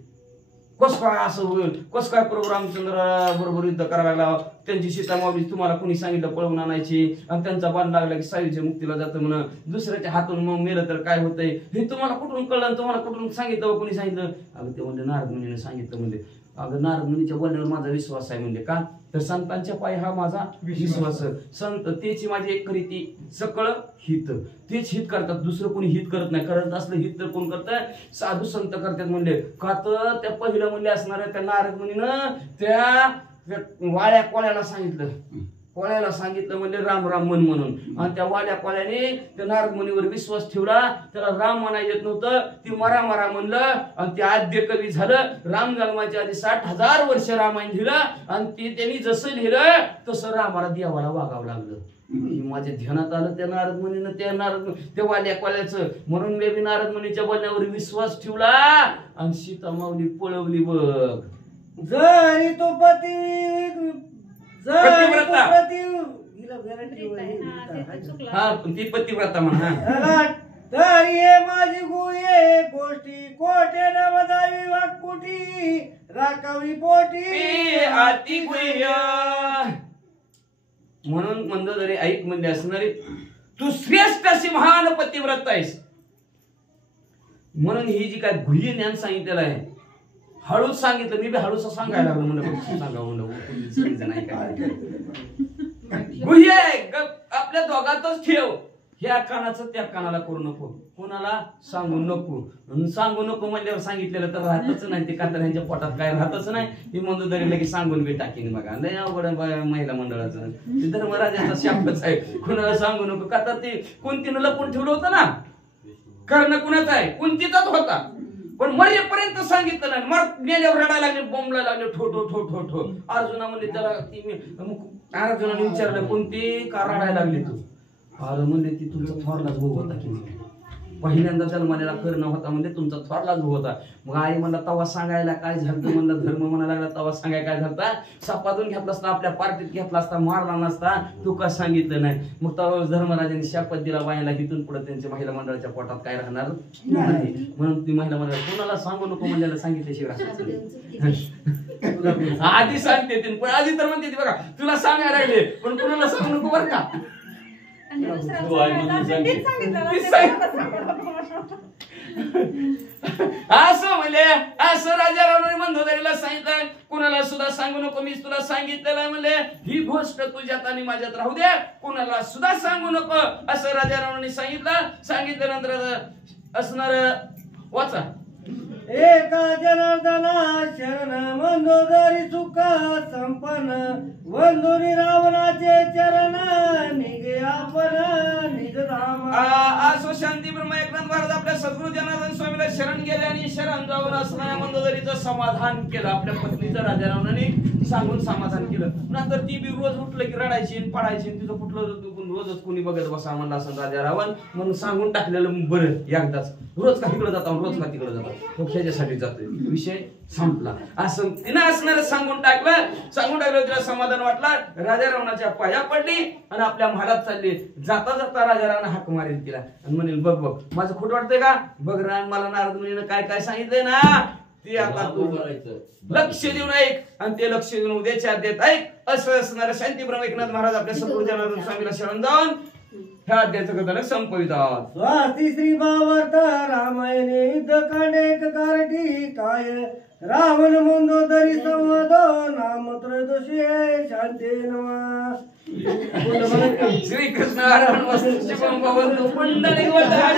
कस काय असं होईल, कस काय प्रभू रामचंद्र बरोबर युद्ध करायला लागला, त्यांची सीता मावली तुम्हाला कोणी सांगितलं पळवून आणायची, आणि त्यांचा बाण लागला की सायुज्य मुक्तीला जातं म्हणून, दुसऱ्याच्या हातून मग मेलं तर काय होतंय हे तुम्हाला कुठून कळलं, तुम्हाला कुठून सांगितलं, कोणी सांगितलं. अगं ते म्हणजे नारद मुनीने सांगितलं. म्हणजे अगं नारद मुनीच्या बोलण्यावर माझा विश्वास आहे. म्हणजे का तर संतांच्या पायी हा माझा विश्वास, संत तेची माझी एक करीती सकळ हित, तेच हित करतात, दुसरं कोणी हित करत नाही. करत असलं हित तर कोण करत, साधू संत करतात. म्हणले का तर त्या पहिलं म्हणले असणाऱ्या त्या नारद मुनीनं त्या वाड्या कोळ्याला सांगितलं, कोळ्याला सांगितलं म्हणजे राम राम म्हण म्हणून, आणि त्या वाड्या कोळ्याने त्या नारद मुनीवर विश्वास ठेवला. त्याला राम म्हणायला येत नव्हतं, ती मरा मरा म्हणलं, आणि ते आद्य कवी झालं. राम जन्माच्या आधी 60,000 वर्ष रामायण लिहिलं, आणि ते त्यांनी जसं लिहिलं तसं रामाला देवाला वागावं लागलं. माझ्या ध्यानात आलं त्या नारद मुनीनं, त्या वाड्या कोळ्याचं, म्हणून मी नारद मुनीच्या बोलण्यावर विश्वास ठेवला आणि सीता माऊली पळवली. बघ जरी तो हा ती पतिव्रता म्हणा. तरी हे माझी गुये गोष्टी कोटे नवदावी वाकुटी राखावी पोटी आती गुह्य. म्हणून मंदोदरी ऐक म्हणजे असणारी तू श्रेष्ठ अशी महान पतिव्रता आहेस. म्हणून ही जी काय गुह्य ज्ञान सांगितलेलं आहे, हळूच सांगितलं, मी बी हळूच सांगायला लागलो म्हणलं, सांगावं गुह्य आपल्या दोघातच ठेव. ह्या कानाचं त्या कानाला करू नको, कोणाला सांगू नको. सांगू नको म्हणल्यावर सांगितलेलं तर राहतच नाही, ते का तर ह्यांच्या पोटात काय राहतच नाही. ही मंदोदरीला की सांगून बी टाकीन. बघा लय अवघड महिला मंडळाचं धर्मराजाचा शापच आहे, कोणाला सांगू नको. का तर ते कुंतीनं लपून ठेवलं होतं ना, कर्ण कुणाचा आहे, कुंतीचाच होता, पण मरेपर्यंत सांगितलं नाही. मर गेल्यावर रडायला लागले, बोंबला लागले, ठो ठो ठो ठो ठो. अर्जुना म्हणजे त्याला अर्जुनाने विचारलं कोणती का रडायला लागली तू. अरे म्हणजे ती तुमचा थोरलाच भाऊ होता की पहिल्यांदा जन्माला कर्ण होता, म्हणजे तुमचा थोरलाच भाऊ होता. मग आई म्हणला तवा सांगायला काय झालं, म्हणलं धर्म म्हणा लागला तवा सांगायला काय झालं, सपातून घेतला असता, आपल्या पार्टीत घेतला असता, मारला नसता, तू का सांगितलं नाही. मग तेव्हा धर्मराजांनी शापत दिला बाईला, इथून पुढे त्यांच्या महिला मंडळाच्या पोटात काय राहणार नाही. म्हणून ती महिला मंडळ कोणाला सांगू नको म्हणजे सांगितल्याशिवाय आधी सांगते, पण आधी तर म्हणते बघा तुला सांगायला लागले, पण कोणाला सांगू नको बरं का. असं म्हणले, असं राजा रावणाने मंदोदरीला सांगितलं, कोणाला सुद्धा सांगू नको, मी तुला सांगितलेलं म्हणले, ही गोष्ट तुझ्यात आणि माझ्यात राहू दे, कोणाला सुद्धा सांगू नको असं राजा रावणाने सांगितलं. सांगितल्यानंतर असणार वाचा. एका जनार्दना शरण मंदोदरी चुका संपन्न वंदुरी रावणाचे चरण निघे आपण निज धाम. असो शांती ब्रह्म एकनाथ महाराज आपल्या सद्गुरु जनार्दन स्वामीला शरण गेले आणि शरण जाऊन असणाऱ्या मंदोदरीचं समाधान केलं. आपल्या पत्नीचं राजा रावणाने सांगून समाधान केलं. नंतर ती बी रोज उठलं की रडायची पडायची, तिचं कुठलं रोजच कोणी बघत बसा म्हणला असं राजा रावण, म्हणून सांगून टाकलेलं बरं एकदाच. रोज का तिकडे जाता, रोज का तिकडे जाता, तो ह्याच्यासाठी जातोय, विषय संपला. असं तिनं असणारं सांगून टाकलं तिला समाधान वाटला. राजा रावणाच्या पाया पडली आणि आपल्या महालात चालली. जाता जाता राजा रावण हाक मारेल तिला आणि म्हणेल बघ बघ माझं खोट वाटतंय का, बघ रान मला नारद मुनीनं काय काय सांगितलंय ना, ते आता तू लक्ष देऊन ऐक, आणि ते लक्ष देऊन उद्याच्या अध्यात ऐक. असं असणारं शांती ब्रह्म एकनाथ महाराज आपल्या सद्गुरु जनार्दन स्वामीला शरण जाऊन ह्या अध्यायाचं कथानक संपवितात. स्वाती श्री भावार्थ रामायणे युद्ध कांडे कारटी काय रावण मंदोदरी संवाद नाम त्रयोदशी शांती नमा. श्रीकृष्ण हरण वस्तू शिवम भवन्तु पुंडलिक वरदान.